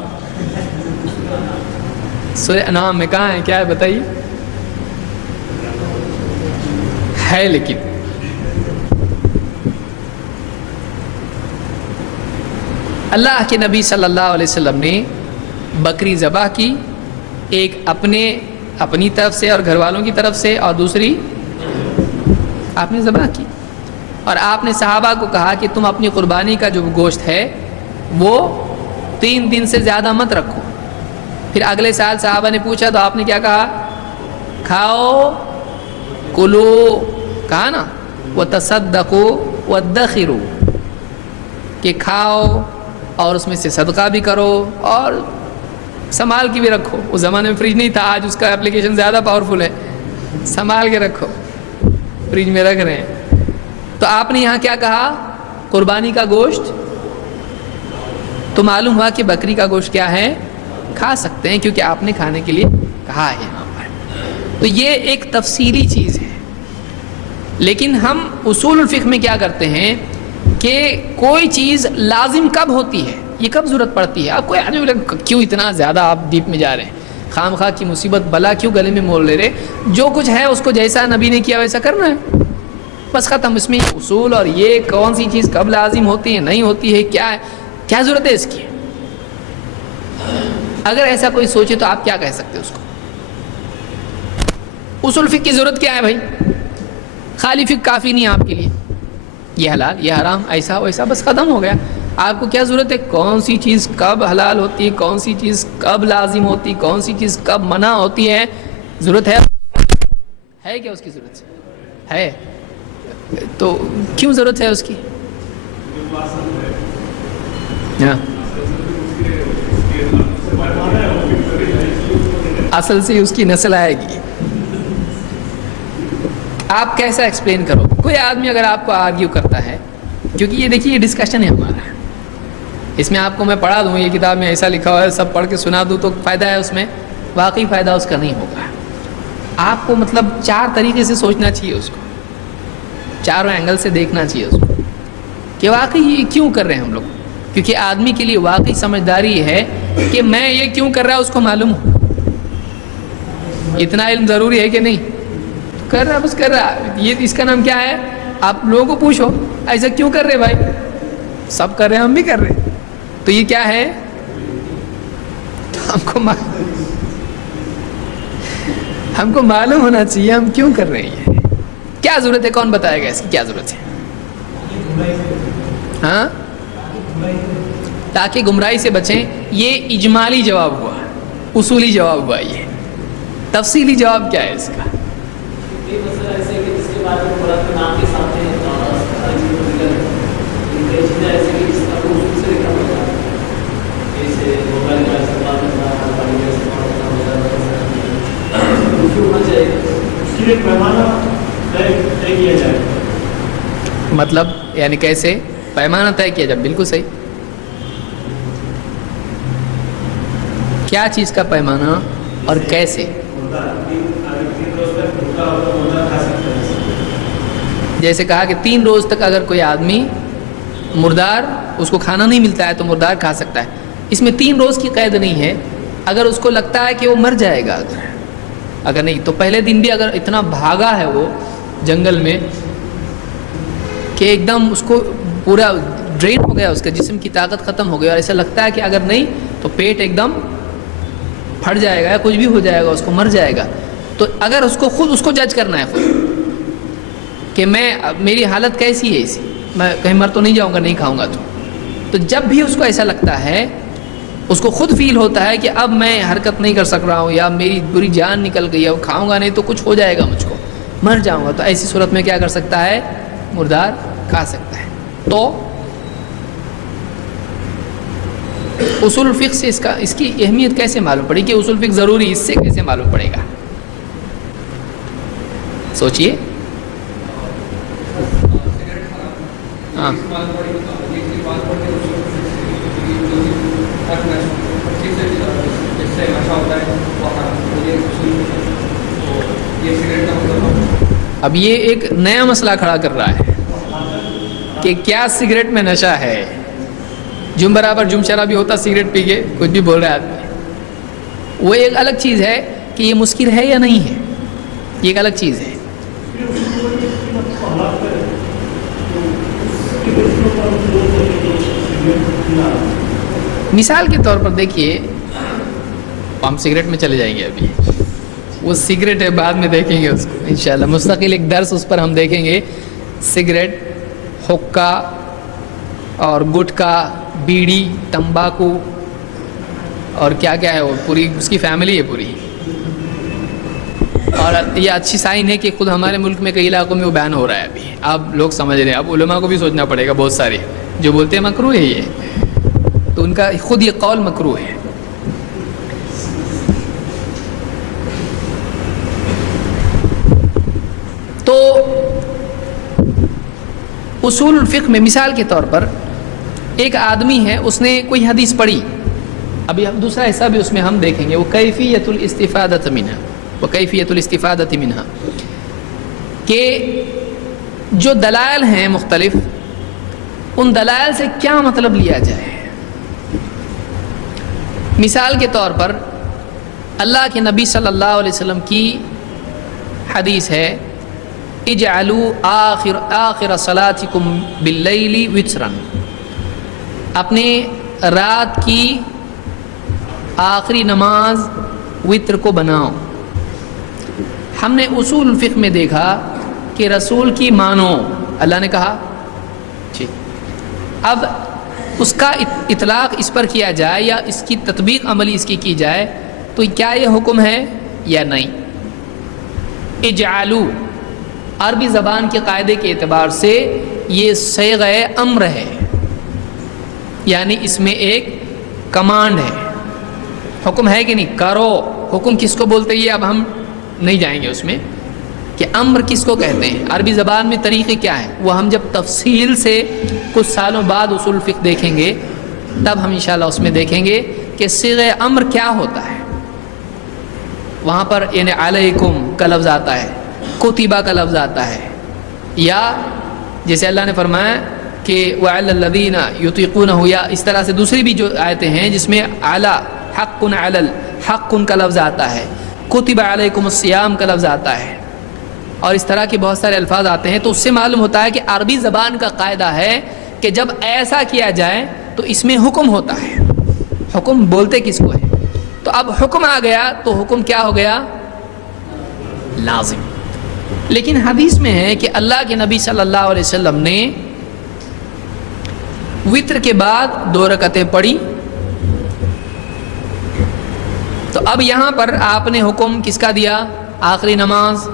سورہ انعام میں کہاں ہے؟ کیا ہے بتائیے؟ ہے لیکن اللہ کے نبی صلی اللہ علیہ وسلم نے بکری ذبح کی، ایک اپنی طرف سے اور گھر والوں کی طرف سے، اور دوسری آپ نے ذبح کی، اور آپ نے صحابہ کو کہا کہ تم اپنی قربانی کا جو گوشت ہے وہ 3 دن سے زیادہ مت رکھو۔ پھر اگلے سال صحابہ نے پوچھا تو آپ نے کیا کہا؟ کھاؤ، کلو، کہا نا، وتصدقوا وادخروا، کہ کھاؤ اور اس میں سے صدقہ بھی کرو اور سنبھال کے بھی رکھو۔ اس زمانے میں فریج نہیں تھا، آج اس کا اپلیکیشن زیادہ پاورفل ہے، سنبھال کے رکھو، فریج میں رکھ رہے ہیں۔ تو آپ نے یہاں کیا کہا؟ قربانی کا گوشت، تو معلوم ہوا کہ بکری کا گوشت کیا ہے؟ کھا سکتے ہیں، کیونکہ آپ نے کھانے کے لیے کہا ہے یہاں پر۔ تو یہ ایک تفصیلی چیز ہے، لیکن ہم اصول الفقہ میں کیا کرتے ہیں کہ کوئی چیز لازم کب ہوتی ہے، یہ کب ضرورت پڑتی ہے۔ آپ کوئی آدمی بولے کیوں اتنا زیادہ آپ ڈیپ میں جا رہے ہیں، خام خواہ کی مصیبت بلا کیوں گلے میں مول لے رہے؟ جو کچھ ہے اس کو جیسا نبی نے کیا ویسا کرنا ہے، بس ختم۔ اس میں اصول اور یہ کون سی چیز کب لازم ہوتی ہے نہیں ہوتی ہے، کیا ضرورت ہے اس کی؟ اگر ایسا کوئی سوچے تو آپ کیا کہہ سکتے اس کو؟ اصول فقہ کی ضرورت کیا ہے بھائی؟ خالی فقہ کافی نہیں آپ کے لیے، یہ حلال یہ حرام ایسا ویسا بس ختم ہو گیا۔ آپ کو کیا ضرورت ہے کون سی چیز کب حلال ہوتی ہے، کون سی چیز کب لازم ہوتی، کون سی چیز کب منع ہوتی ہے؟ ضرورت ہے کیا اس کی؟ ضرورت ہے تو کیوں ضرورت ہے اس کی؟ ہاں، اصل سے اس کی نسل آئے گی۔ آپ کیسا ایکسپلین کرو؟ کوئی آدمی اگر آپ کو آرگیو کرتا ہے، کیونکہ یہ دیکھیے یہ ڈسکشن ہے ہمارا، اس میں آپ کو میں پڑھا دوں یہ کتاب میں ایسا لکھا ہوا ہے، سب پڑھ کے سنا دوں تو فائدہ ہے اس میں؟ واقعی فائدہ اس کا نہیں ہوگا۔ آپ کو مطلب 4 طریقے سے سوچنا چاہیے اس کو، چاروں اینگل سے دیکھنا چاہیے اس کو کہ واقعی یہ کیوں کر رہے ہیں ہم لوگ، کیونکہ آدمی کے لیے واقعی سمجھداری ہے کہ میں یہ کیوں کر رہا ہے اس کو معلوم ہو۔ اتنا علم ضروری ہے کہ نہیں؟ کر رہا بس کر رہا، یہ اس کا نام کیا ہے؟ آپ لوگوں کو پوچھو ایسا کیوں کر رہے بھائی؟ سب کر رہے ہیں، ہم بھی کر رہے ہیں، تو یہ کیا ہے؟ ہم کو معلوم ہونا چاہیے ہم کیوں کر رہے ہیں، کیا ضرورت ہے؟ کون بتائے گا اس کی کیا ضرورت ہے؟ ہاں، تاکہ گمراہی سے بچیں۔ یہ اجمالی جواب ہوا، اصولی جواب ہوا، یہ تفصیلی جواب کیا ہے اس کا؟ مطلب یعنی کیسے پیمانہ طے کیا جائے؟ بالکل صحیح۔ کیا چیز کا پیمانہ اور کیسے؟ جیسے کہا کہ 3 روز تک اگر کوئی آدمی مردار اس کو کھانا نہیں ملتا ہے تو مردار کھا سکتا ہے۔ اس میں 3 روز کی قید نہیں ہے، اگر اس کو لگتا ہے کہ وہ مر جائے گا اگر نہیں تو پہلے دن بھی اگر اتنا بھاگا ہے وہ جنگل میں کہ ایک دم اس کو پورا ڈرین ہو گیا، اس کا جسم کی طاقت ختم ہو گئی، اور ایسا لگتا ہے کہ اگر نہیں تو پیٹ ایک دم پھٹ جائے گا یا کچھ بھی ہو جائے گا، اس کو مر جائے گا، تو اگر اس کو خود اس کو جج کرنا ہے خود کہ میری حالت کیسی ہے، ایسی میں کہیں مر تو نہیں جاؤں گا نہیں کھاؤں گا تو جب بھی اس کو ایسا لگتا ہے، اس کو خود فیل ہوتا ہے کہ اب میں حرکت نہیں کر سک رہا ہوں یا میری بری جان نکل گئی ہے، کھاؤں گا نہیں تو کچھ ہو جائے گا، مجھ کو مر جاؤں گا، تو ایسی صورت میں کیا کر سکتا ہے؟ مردار کھا سکتا ہے۔ تو اصول الفقہ سے اس کی اہمیت کیسے معلوم پڑے کہ اصول فقہ ضروری، اس سے کیسے معلوم پڑے گا؟ سوچئے۔ ہاں اب یہ ایک نیا مسئلہ کھڑا کر رہا ہے کہ کیا سگریٹ میں نشہ ہے؟ جم برابر جم شرابی ہوتا سگریٹ پی کے کچھ بھی بول رہا ہے آدمی، وہ ایک الگ چیز ہے کہ یہ مسکر ہے یا نہیں ہے، یہ ایک الگ چیز ہے۔ مثال کے طور پر دیکھیے، ہم سگریٹ میں چلے جائیں گے، ابھی وہ سگریٹ ہے، بعد میں دیکھیں گے اس کو انشاءاللہ، مستقل ایک درس اس پر ہم دیکھیں گے۔ سگریٹ، حقہ اور گٹکا، بیڑی، تمباکو اور کیا کیا ہے، وہ پوری اس کی فیملی ہے پوری۔ اور یہ اچھی سائن ہے کہ خود ہمارے ملک میں کئی علاقوں میں وہ بین ہو رہا ہے ابھی، اب لوگ سمجھ رہے ہیں، اب علماء کو بھی سوچنا پڑے گا، بہت سارے جو بولتے ہیں مکروہ ہے یہ، تو ان کا خود یہ قول مکروہ ہے۔ تو اصول الفقہ میں مثال کے طور پر ایک آدمی ہے، اس نے کوئی حدیث پڑھی، ابھی ہم دوسرا حصہ بھی اس میں ہم دیکھیں گے، وہ کیفیت الاستفادۃ منہا، وہ کیفیت الاستفادۃ منہا، کہ جو دلائل ہیں مختلف، ان دلائل سے کیا مطلب لیا جائے۔ مثال کے طور پر اللہ کے نبی صلی اللہ علیہ وسلم کی حدیث ہے، اجعلوا آخر صلاتکم باللیل وترا، اپنے رات کی آخری نماز وتر کو بناؤ۔ ہم نے اصول الفقہ میں دیکھا کہ رسول کی مانو، اللہ نے کہا ٹھیک، اب اس کا اطلاق اس پر کیا جائے یا اس کی تطبیق عملی اس کی جائے تو کیا یہ حکم ہے یا نہیں؟ اجعلوا عربی زبان کے قاعدے کے اعتبار سے یہ صیغہ امر ہے، یعنی اس میں ایک کمانڈ ہے، حکم ہے کہ نہیں، کرو۔ حکم کس کو بولتے ہیں اب ہم نہیں جائیں گے اس میں کہ امر کس کو کہتے ہیں، عربی زبان میں طریقے کیا ہیں، وہ ہم جب تفصیل سے کچھ سالوں بعد اصول فقہ دیکھیں گے تب ہم انشاءاللہ اس میں دیکھیں گے کہ صیغہ امر کیا ہوتا ہے۔ وہاں پر یعنی علیکم کا لفظ آتا ہے، کتبہ کا لفظ آتا ہے، یا جیسے اللہ نے فرمایا کہ وعلی الذین یطیقونہ، یا اس طرح سے دوسری بھی جو آیتیں ہیں جس میں علی حق علی حق کا لفظ آتا ہے، کتب علیکم الصیام کا لفظ آتا ہے، اور اس طرح کے بہت سارے الفاظ آتے ہیں۔ تو اس سے معلوم ہوتا ہے کہ عربی زبان کا قاعدہ ہے کہ جب ایسا کیا جائے تو اس میں حکم ہوتا ہے۔ حکم بولتے کس کو ہے؟ تو اب حکم آ گیا تو حکم کیا ہو گیا؟ لازم۔ لیکن حدیث میں ہے کہ اللہ کے نبی صلی اللہ علیہ وسلم نے وتر کے بعد 2 رکعتیں پڑھی، تو اب یہاں پر آپ نے حکم کس کا دیا؟ آخری نماز،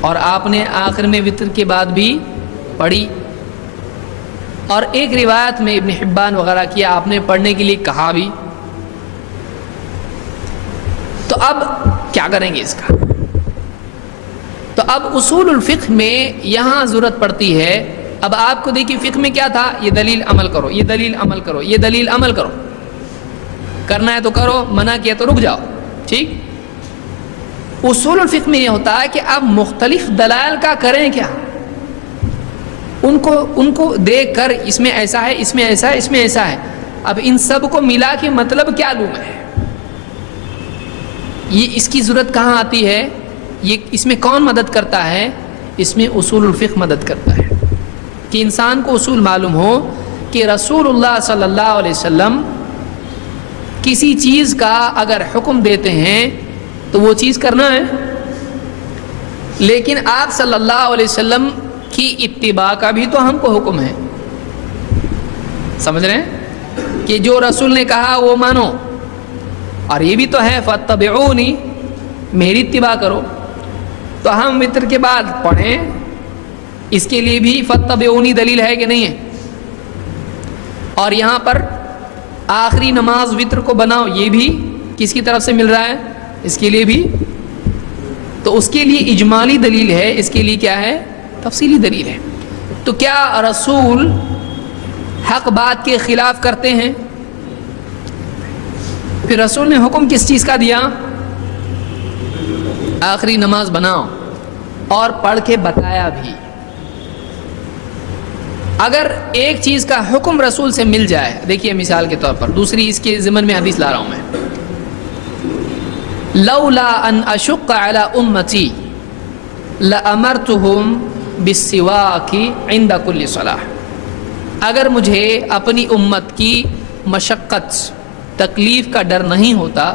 اور آپ نے آخر میں وتر کے بعد بھی پڑھی، اور ایک روایت میں ابن حبان وغیرہ کیا آپ نے پڑھنے کے لیے کہا بھی۔ تو اب کیا کریں گے اس کا؟ تو اب اصول الفقہ میں یہاں ضرورت پڑتی ہے، اب آپ کو دیکھیے فقہ میں کیا تھا، یہ دلیل عمل کرو، یہ دلیل عمل کرو، یہ دلیل عمل کرو، کرنا ہے تو کرو، منع کیا تو رک جاؤ، ٹھیک۔ اصول الفقہ میں یہ ہوتا ہے کہ اب مختلف دلائل کا کریں کیا، ان کو دیکھ کر اس میں ایسا ہے، اس میں ایسا ہے، اس میں ایسا ہے، اب ان سب کو ملا کے مطلب کیا لوں میں، یہ اس کی ضرورت کہاں آتی ہے، یہ اس میں کون مدد کرتا ہے؟ اس میں اصول الفقہ مدد کرتا ہے کہ انسان کو اصول معلوم ہو کہ رسول اللہ صلی اللہ علیہ وسلم کسی چیز کا اگر حکم دیتے ہیں تو وہ چیز کرنا ہے، لیکن آپ صلی اللہ علیہ وسلم کی اتباع کا بھی تو ہم کو حکم ہے، سمجھ رہے ہیں کہ جو رسول نے کہا وہ مانو، اور یہ بھی تو ہے فاتبعونی، میری اتباع کرو۔ تو ہم وتر کے بعد پڑھیں، اس کے لیے بھی فاتبعونی دلیل ہے کہ نہیں ہے، اور یہاں پر آخری نماز وتر کو بناؤ، یہ بھی کس کی طرف سے مل رہا ہے، اس کے لیے بھی، تو اس کے لیے اجمالی دلیل ہے، اس کے لیے کیا ہے، تفصیلی دلیل ہے۔ تو کیا رسول حق بات کے خلاف کرتے ہیں؟ پھر رسول نے حکم کس چیز کا دیا؟ آخری نماز بناؤ، اور پڑھ کے بتایا بھی۔ اگر ایک چیز کا حکم رسول سے مل جائے، دیکھیے مثال کے طور پر دوسری اس کے ضمن میں حدیث لا رہا ہوں میں، لولا ان اشق علی امتی لامرتہم بالسواک عند کل صلاۃ، اگر مجھے اپنی امت کی مشقت تکلیف کا ڈر نہیں ہوتا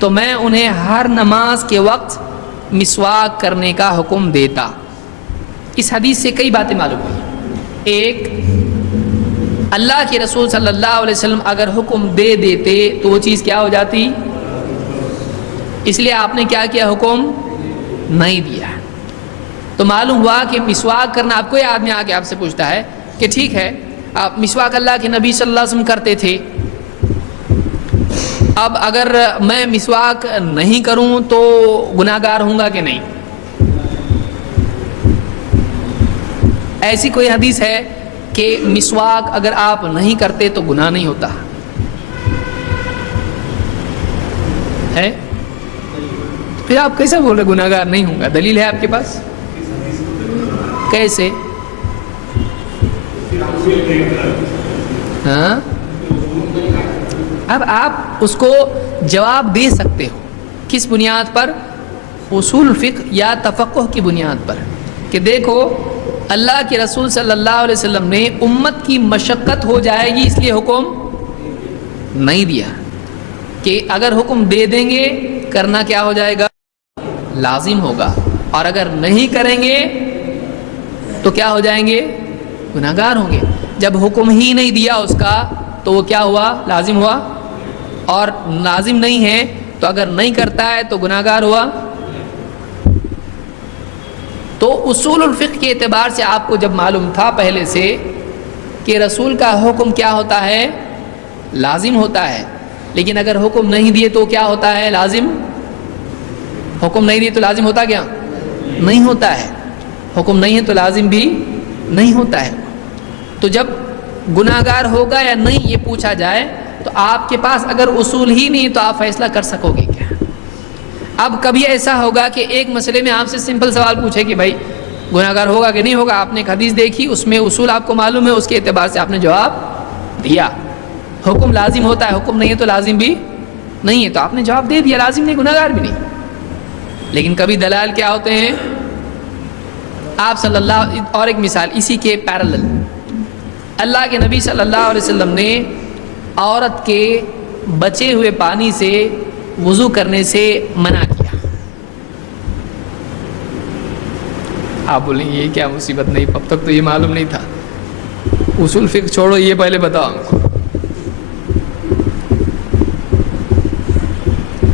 تو میں انہیں ہر نماز کے وقت مسواک کرنے کا حکم دیتا۔ اس حدیث سے کئی باتیں معلوم ہوئی۔ ایک، اللہ کے رسول صلی اللہ علیہ وسلم اگر حکم دے دیتے تو وہ چیز کیا ہو جاتی، اس لیے آپ نے کیا کیا، حکم نہیں دیا۔ تو معلوم ہوا کہ مسواک کرنا، اب کوئی آدمی آ کے آپ سے پوچھتا ہے کہ ٹھیک ہے آپ مسواک اللہ کے نبی صلی اللہ علیہ وسلم کرتے تھے، اب اگر میں مسواک نہیں کروں تو گناہ گار ہوں گا کہ نہیں؟ ایسی کوئی حدیث ہے کہ مسواک اگر آپ نہیں کرتے تو گناہ نہیں ہوتا ہے؟ پھر آپ کیسے بول رہے گناہ گار نہیں ہوں گا؟ دلیل ہے آپ کے پاس؟ کیسے؟ ہاں، اب آپ اس کو جواب دے سکتے ہو کس بنیاد پر؟ اصول فقہ یا تفقہ کی بنیاد پر، کہ دیکھو اللہ کے رسول صلی اللہ علیہ وسلم نے امت کی مشقت ہو جائے گی اس لیے حکم نہیں دیا، کہ اگر حکم دے دیں گے کرنا کیا ہو جائے گا، لازم ہوگا، اور اگر نہیں کریں گے تو کیا ہو جائیں گے، گناہ گار ہوں گے۔ جب حکم ہی نہیں دیا اس کا تو وہ کیا ہوا، لازم ہوا، اور لازم نہیں ہے تو اگر نہیں کرتا ہے تو گناہ گار ہوا۔ تو اصول الفقہ کے اعتبار سے آپ کو جب معلوم تھا پہلے سے کہ رسول کا حکم کیا ہوتا ہے، لازم ہوتا ہے، لیکن اگر حکم نہیں دیے تو کیا ہوتا ہے، لازم، حکم نہیں دیے تو لازم ہوتا کیا، نہیں ہوتا ہے، حکم نہیں ہے تو لازم بھی نہیں ہوتا ہے۔ تو جب گناہ گار ہوگا یا نہیں یہ پوچھا جائے تو آپ کے پاس اگر اصول ہی نہیں تو آپ فیصلہ کر سکو گے کیا؟ اب کبھی ایسا ہوگا کہ ایک مسئلے میں آپ سے سمپل سوال پوچھے کہ بھائی گناہ گار ہوگا کہ نہیں ہوگا، آپ نے ایک حدیث دیکھی اس میں اصول آپ کو معلوم ہے، اس کے اعتبار سے آپ نے جواب دیا، حکم لازم ہوتا ہے، حکم نہیں ہے تو لازم بھی نہیں ہے، تو آپ نے جواب دے دیا، لازم نہیں، گناہ گار بھی نہیں۔ لیکن کبھی دلائل کیا ہوتے ہیں، آپ صلی اللہ، اور ایک مثال اسی کے پیرلل، اللہ کے نبی صلی اللہ علیہ وسلم نے عورت کے بچے ہوئے پانی سے وضو کرنے سے منع کیا۔ آپ بولیں یہ کیا مصیبت، نہیں اب تک تو یہ معلوم نہیں تھا، اصول فقہ چھوڑو، یہ پہلے بتاؤ ہم کو۔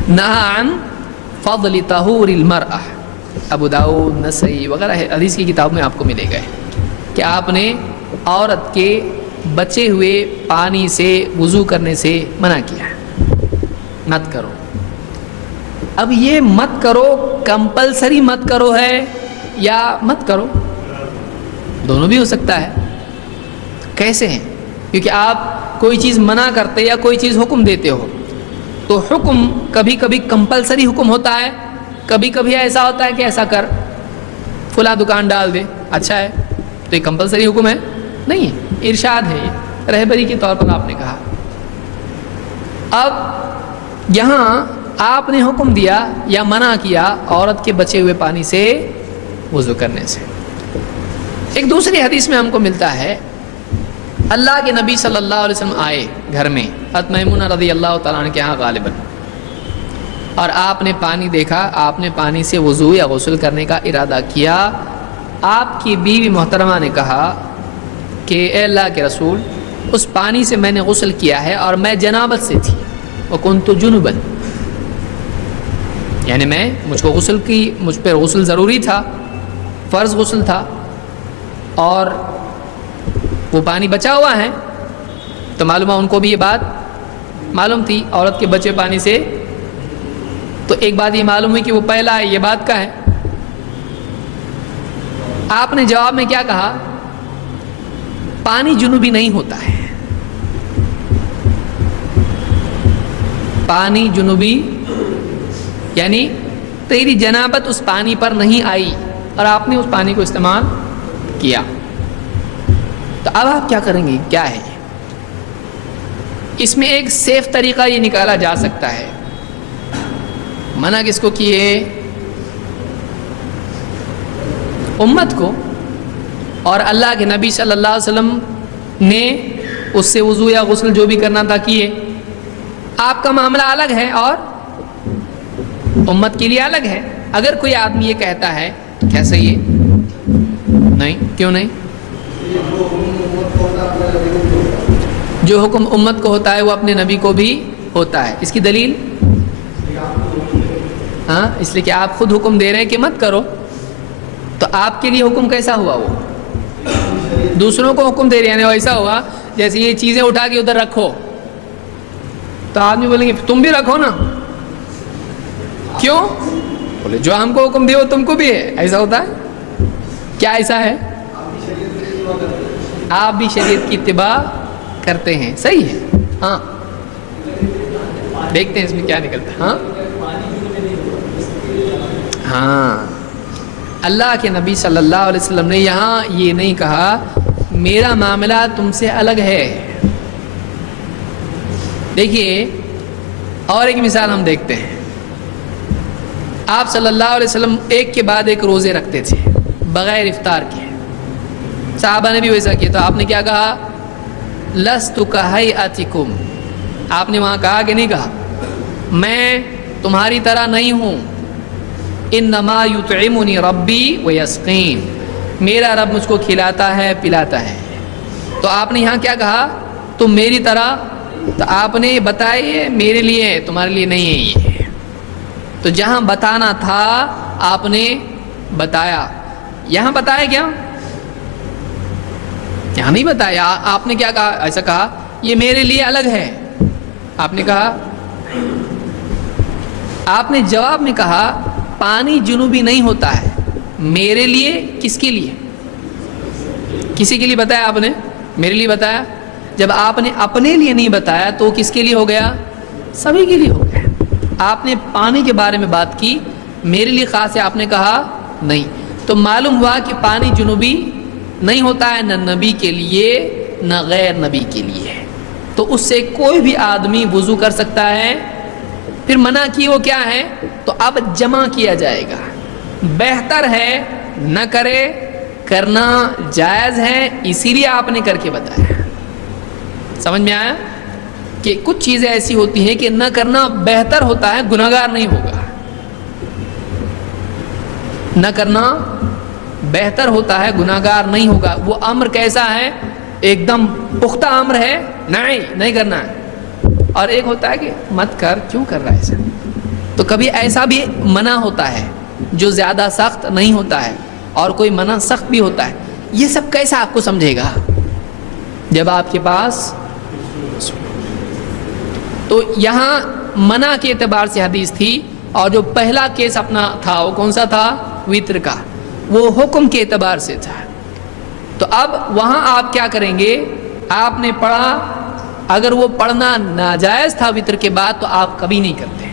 نہى عن فضل طہور المرأة، ابو داؤد، نسائی وغیرہ حدیث کی کتاب میں آپ کو ملے گا کہ آپ نے عورت کے بچے ہوئے پانی سے وضو کرنے سے منع کیا، مت کرو۔ اب یہ مت کرو کمپلسری مت کرو ہے یا مت کرو، دونوں بھی ہو سکتا ہے۔ کیسے ہیں؟ کیونکہ آپ کوئی چیز منع کرتے یا کوئی چیز حکم دیتے ہو تو حکم کبھی کبھی کمپلسری حکم ہوتا ہے، کبھی کبھی ایسا ہوتا ہے کہ ایسا کر، فلاں دکان ڈال دے، اچھا ہے، تو یہ کمپلسری حکم ہے نہیں ہے، ارشاد ہے، یہ رہبری کے طور پر آپ نے کہا۔ اب یہاں آپ نے حکم دیا یا منع کیا عورت کے بچے ہوئے پانی سے وضو کرنے سے۔ ایک دوسری حدیث میں ہم کو ملتا ہے اللہ کے نبی صلی اللہ علیہ وسلم آئے گھر میں، حضرت میمونہ رضی اللہ تعالیٰ عنہ کے ہاں غالباً، اور آپ نے پانی دیکھا، آپ نے پانی سے وضو یا غسل کرنے کا ارادہ کیا۔ آپ کی بیوی محترمہ نے کہا کہ اے اللہ کے رسول، اس پانی سے میں نے غسل کیا ہے اور میں جنابت سے تھی، وَكُنْتُ جُنُبًا، یعنی مجھ پر غسل ضروری تھا، فرض غسل تھا، اور وہ پانی بچا ہوا ہے۔ تو معلوم ہے ان کو بھی یہ بات معلوم تھی عورت کے بچے پانی سے، تو ایک بات یہ معلوم ہوئی کہ وہ پہلا ہے، یہ بات کا ہے۔ آپ نے جواب میں کیا کہا؟ پانی جنوبی نہیں ہوتا ہے، پانی جنوبی یعنی تیری جنابت اس پانی پر نہیں آئی اور آپ نے اس پانی کو استعمال کیا، تو اب آپ کیا کریں گے؟ کیا ہے اس میں ایک سیف طریقہ یہ نکالا جا سکتا ہے منع کس کو کیے؟ امت کو. اور اللہ کے نبی صلی اللہ علیہ وسلم نے اس سے وضو یا غسل جو بھی کرنا تھا کیے. آپ کا معاملہ الگ ہے اور امت کے لیے الگ ہے. اگر کوئی آدمی یہ کہتا ہے کیا صحیح ہے؟ نہیں. کیوں نہیں؟ جو حکم امت کو ہوتا ہے وہ اپنے نبی کو بھی ہوتا ہے. اس کی دلیل؟ ہاں، اس لیے کہ آپ خود حکم دے رہے ہیں کہ مت کرو. تو آپ کے لیے حکم کیسا ہوا؟ وہ دوسروں کو حکم دے رہے ہیں. ایسا ہوا جیسے یہ چیزیں اٹھا کے ادھر رکھو تو آدمی بولیں گے تم بھی رکھو نا. کیوں؟ بولے جو ہم کو حکم دے وہ تم کو بھی ہے. ایسا ہوتا ہے کیا؟ ایسا ہے. آپ بھی شریعت کی اتباع کرتے ہیں. صحیح ہے. ہاں دیکھتے ہیں اس میں کیا نکلتا ہے. ہاں ہاں اللہ کے نبی صلی اللہ علیہ وسلم نے یہاں یہ نہیں کہا میرا معاملہ تم سے الگ ہے. دیکھیے اور ایک مثال ہم دیکھتے ہیں. آپ صلی اللہ علیہ وسلم ایک کے بعد ایک روزے رکھتے تھے بغیر افطار کے. صحابہ نے بھی ویسا کیا. تو آپ نے کیا کہا؟ لست کہیئتکم. آپ نے وہاں کہا کہ نہیں کہا میں تمہاری طرح نہیں ہوں. انما یطعمنی ربی ویسقین. میرا رب مجھ کو کھلاتا ہے پلاتا ہے. تو آپ نے یہاں کیا کہا؟ تم میری طرح. تو آپ نے بتایا میرے لیے ہے تمہارے لیے نہیں ہے یہ. تو جہاں بتانا تھا آپ نے بتایا. یہاں بتایا کیا؟ یہاں نہیں بتایا. آپ نے کیا کہا؟ ایسا کہا یہ میرے لیے الگ ہے. آپ نے کہا. آپ نے جواب میں کہا پانی جنوبی نہیں ہوتا ہے میرے لیے. کس کے لیے؟ کسی کے لیے بتایا آپ نے؟ میرے لیے بتایا. جب آپ نے اپنے لیے نہیں بتایا تو کس کے لیے ہو گیا؟ سبھی کے لیے ہو گیا. آپ نے پانی کے بارے میں بات کی میرے لیے خاص ہے آپ نے کہا نہیں. تو معلوم ہوا کہ پانی جنوبی نہیں ہوتا ہے نہ نبی کے لیے نہ غیر نبی کے لیے. تو اس سے کوئی بھی آدمی وضو کر سکتا ہے. پھر منع کی وہ کیا ہے؟ تو اب جمع کیا جائے گا. بہتر ہے نہ کرے، کرنا جائز ہے اسی لیے آپ نے کر کے بتایا. سمجھ میں آیا کہ کچھ چیزیں ایسی ہوتی ہیں کہ نہ کرنا بہتر ہوتا ہے، گناہگار نہیں ہوگا. نہ کرنا بہتر ہوتا ہے، گناہگار نہیں ہوگا. وہ امر کیسا ہے؟ ایک دم پختہ امر ہے، نہیں کرنا ہے. اور ایک ہوتا ہے کہ مت کر، کیوں کر رہا ہے ایسا. تو کبھی ایسا بھی منع ہوتا ہے جو زیادہ سخت نہیں ہوتا ہے اور کوئی منع سخت بھی ہوتا ہے. یہ سب کیسا آپ کو سمجھے گا جب آپ کے پاس. تو یہاں منع کے اعتبار سے حدیث تھی. اور جو پہلا کیس اپنا تھا وہ کون سا تھا؟ وطر کا. وہ حکم کے اعتبار سے تھا. تو اب وہاں آپ کیا کریں گے؟ آپ نے پڑھا، اگر وہ پڑھنا ناجائز تھا وطر کے بعد تو آپ کبھی نہیں کرتے.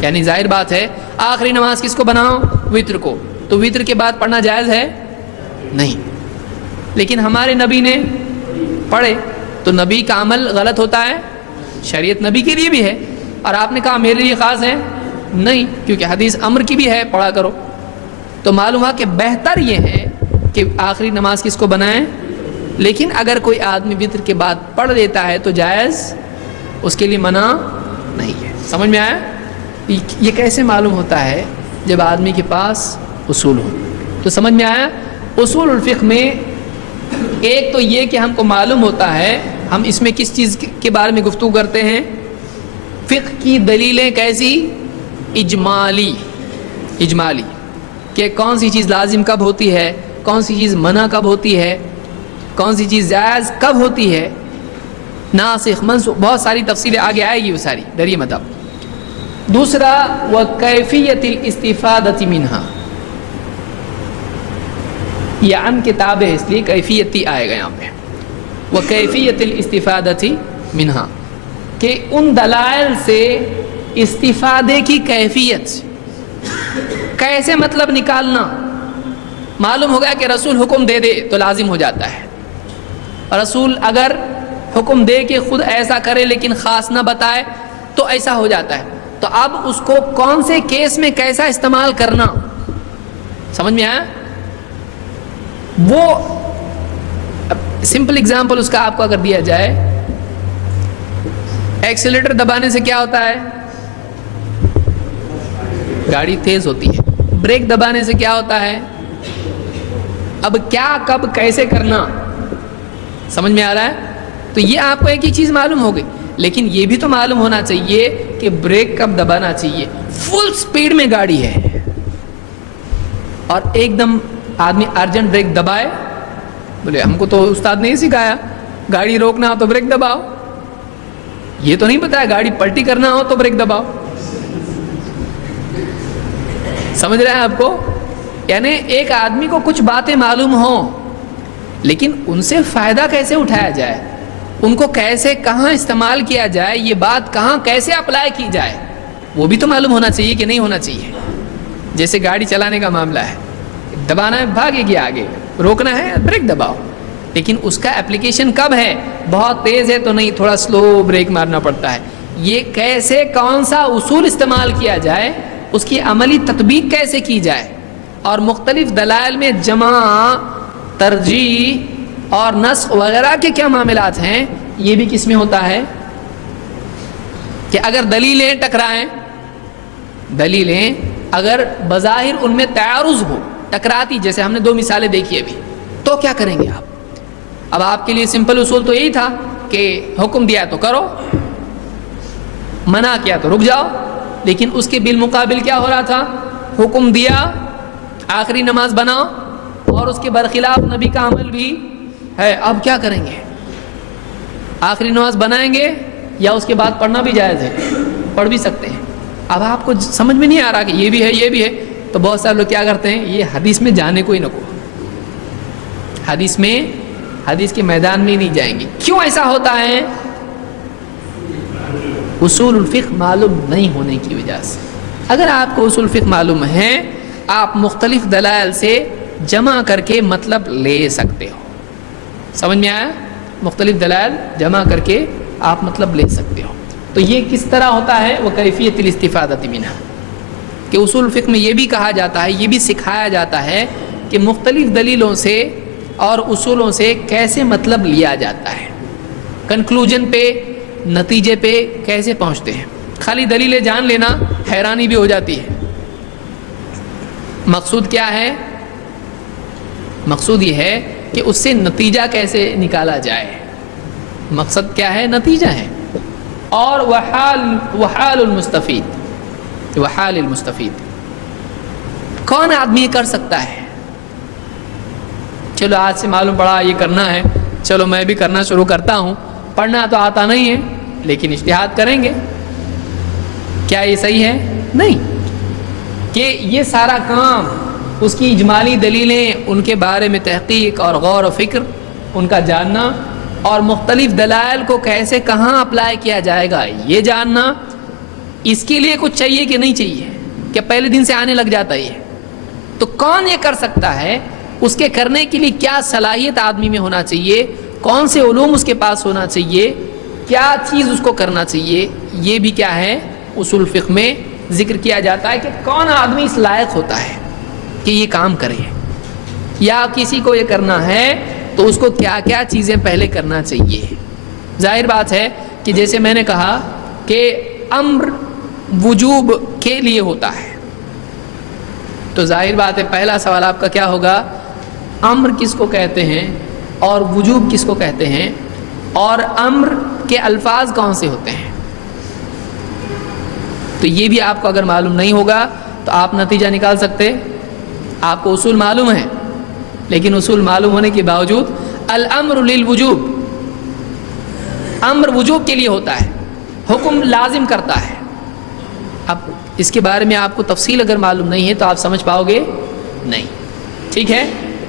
یعنی ظاہر بات ہے آخری نماز کس کو بناؤ؟ وطر کو. تو وطر کے بعد پڑھنا جائز ہے؟ نہیں. لیکن ہمارے نبی نے پڑھے تو نبی کا عمل غلط ہوتا ہے؟ شریعت نبی کے لیے بھی ہے. اور آپ نے کہا میرے لیے خاص ہے؟ نہیں، کیونکہ حدیث امر کی بھی ہے پڑھا کرو. تو معلوم ہوا کہ بہتر یہ ہے کہ آخری نماز کس کو بنائیں. لیکن اگر کوئی آدمی وطر کے بعد پڑھ لیتا ہے تو جائز، اس کے لیے منع نہیں ہے. سمجھ میں آیا؟ یہ کیسے معلوم ہوتا ہے؟ جب آدمی کے پاس اصول ہو. تو سمجھ میں آیا؟ اصول الفقہ میں ایک تو یہ کہ ہم کو معلوم ہوتا ہے. ہم اس میں کس چیز کے بارے میں گفتگو کرتے ہیں؟ فقہ کی دلیلیں کیسی؟ اجمالی کہ کون سی چیز لازم کب ہوتی ہے، کون سی چیز منع کب ہوتی ہے، کون سی چیز جائز کب ہوتی ہے، ناسخ منسوخ، بہت ساری تفصیلیں آگے آئے گی وہ ساری، ڈریے مت. دوسرا وکیفیت الاستفادۃ منہا. یہ عن کتاب ہے اس لیے کیفیتی آئے گا یہاں پہ. وکیفیت الاستفادۃ منہا کہ ان دلائل سے استفادے کی کیفیت کیسے مطلب نکالنا. معلوم ہو گیا کہ رسول حکم دے دے تو لازم ہو جاتا ہے. رسول اگر حکم دے کے خود ایسا کرے لیکن خاص نہ بتائے تو ایسا ہو جاتا ہے. تو اب اس کو کون سے کیس میں کیسا استعمال کرنا، سمجھ میں آیا؟ وہ سمپل اگزامپل اس کا آپ کو اگر دیا جائے، ایکسیلیٹر دبانے سے کیا ہوتا ہے؟ گاڑی تیز ہوتی ہے. بریک دبانے سے کیا ہوتا ہے؟ اب کیا کب کیسے کرنا، سمجھ میں آ رہا ہے؟ تو یہ آپ کو ایک ہی چیز معلوم ہوگی، لیکن یہ بھی تو معلوم ہونا چاہیے کہ بریک کب دبانا چاہیے. فل سپیڈ میں گاڑی ہے اور ایک دم آدمی ارجنٹ بریک دبائے، بولے ہم کو تو استاد نے سکھایا گاڑی روکنا ہو تو بریک دباؤ، یہ تو نہیں پتا ہے گاڑی پلٹی کرنا ہو تو بریک دباؤ. سمجھ رہے ہیں آپ کو؟ یعنی ایک آدمی کو کچھ باتیں معلوم ہوں، لیکن ان سے فائدہ کیسے اٹھایا جائے، ان کو کیسے کہاں استعمال کیا جائے، یہ بات کہاں کیسے اپلائی کی جائے، وہ بھی تو معلوم ہونا چاہیے کہ نہیں ہونا چاہیے. جیسے گاڑی چلانے کا معاملہ ہے، دبانا ہے بھاگے گی آگے، روکنا ہے بریک دباؤ، لیکن اس کا اپلیکیشن کب ہے؟ بہت تیز ہے تو نہیں، تھوڑا سلو بریک مارنا پڑتا ہے. یہ کیسے کون سا اصول استعمال کیا جائے، اس کی عملی تطبیق کیسے کی جائے، اور مختلف دلائل میں جمع، ترجیح اور نسخ وغیرہ کے کیا معاملات ہیں، یہ بھی کس میں ہوتا ہے کہ اگر دلیلیں ٹکرائیں، دلیلیں اگر بظاہر ان میں تعارض ہو، ٹکراتی، جیسے ہم نے 2 مثالیں دیکھی ابھی، تو کیا کریں گے آپ؟ اب آپ کے لیے سمپل اصول تو یہی تھا کہ حکم دیا تو کرو، منع کیا تو رک جاؤ. لیکن اس کے بالمقابل کیا ہو رہا تھا؟ حکم دیا آخری نماز بناؤ اور اس کے برخلاف نبی کا عمل بھی ہے. اب کیا کریں گے؟ آخری نماز بنائیں گے یا اس کے بعد پڑھنا بھی جائز ہے؟ پڑھ بھی سکتے ہیں. اب آپ کو سمجھ میں نہیں آ رہا کہ یہ بھی ہے یہ بھی ہے، تو بہت سارے لوگ کیا کرتے ہیں، یہ حدیث میں جانے کو ہی نہ کو، حدیث کے میدان میں نہیں جائیں گے. کیوں ایسا ہوتا ہے؟ اصول الفقہ معلوم نہیں ہونے کی وجہ سے. اگر آپ کو اصول الفقہ معلوم ہے، آپ مختلف دلائل سے جمع کر کے مطلب لے سکتے ہو. سمجھ میں آیا؟ مختلف دلائل جمع کر کے آپ مطلب لے سکتے ہو. تو یہ کس طرح ہوتا ہے؟ وہ کیفیت الاستفادۃ منھا، کہ اصول الفقہ میں یہ بھی کہا جاتا ہے، یہ بھی سکھایا جاتا ہے کہ مختلف دلیلوں سے اور اصولوں سے کیسے مطلب لیا جاتا ہے، کنکلوژن پہ، نتیجے پہ کیسے پہنچتے ہیں. خالی دلیلیں جان لینا حیرانی بھی ہو جاتی ہے. مقصود کیا ہے؟ مقصود یہ ہے کہ اس سے نتیجہ کیسے نکالا جائے. مقصد کیا ہے؟ نتیجہ ہے. اور وحال المستفید کون آدمی کر سکتا ہے؟ چلو آج سے معلوم پڑا یہ کرنا ہے، چلو میں بھی کرنا شروع کرتا ہوں. پڑھنا تو آتا نہیں ہے لیکن اجتہاد کریں گے. کیا یہ صحیح ہے؟ نہیں. کہ یہ سارا کام، اس کی اجمالی دلیلیں، ان کے بارے میں تحقیق اور غور و فکر، ان کا جاننا، اور مختلف دلائل کو کیسے کہاں اپلائی کیا جائے گا یہ جاننا، اس کے لیے کچھ چاہیے کہ نہیں چاہیے؟ کہ پہلے دن سے آنے لگ جاتا ہے یہ؟ تو کون یہ کر سکتا ہے؟ اس کے کرنے کے لیے کیا صلاحیت آدمی میں ہونا چاہیے، کون سے علوم اس کے پاس ہونا چاہیے، کیا چیز اس کو کرنا چاہیے، یہ بھی کیا ہے اصول فقہ میں ذکر کیا جاتا ہے کہ کون آدمی اس لائق ہوتا ہے کہ یہ کام کرے. یا کسی کو یہ کرنا ہے تو اس کو کیا کیا چیزیں پہلے کرنا چاہیے. ظاہر بات ہے کہ جیسے میں نے کہا کہ امر وجوب کے لیے ہوتا ہے، تو ظاہر بات ہے پہلا سوال آپ کا کیا ہوگا، امر کس کو کہتے ہیں اور وجوب کس کو کہتے ہیں، اور امر کے الفاظ کون سے ہوتے ہیں. تو یہ بھی آپ کو اگر معلوم نہیں ہوگا تو آپ نتیجہ نکال سکتے. آپ کو اصول معلوم ہے، لیکن اصول معلوم ہونے کے باوجود الامر للوجوب، امر وجوب کے لیے ہوتا ہے، حکم لازم کرتا ہے. اب اس کے بارے میں آپ کو تفصیل اگر معلوم نہیں ہے تو آپ سمجھ پاؤ گے نہیں. ٹھیک ہے،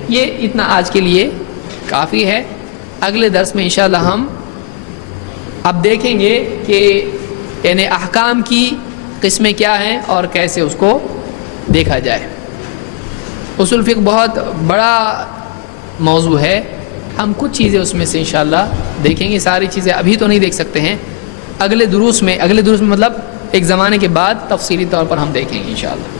یہ اتنا آج کے لیے کافی ہے. اگلے درس میں انشاءاللہ ہم اب دیکھیں گے کہ یعنی احکام کی قسمیں کیا ہیں اور کیسے اس کو دیکھا جائے. اصول فقہ بہت بڑا موضوع ہے، ہم کچھ چیزیں اس میں سے انشاءاللہ دیکھیں گے. ساری چیزیں ابھی تو نہیں دیکھ سکتے ہیں. اگلے دروس میں مطلب ایک زمانے کے بعد تفصیلی طور پر ہم دیکھیں گے انشاءاللہ.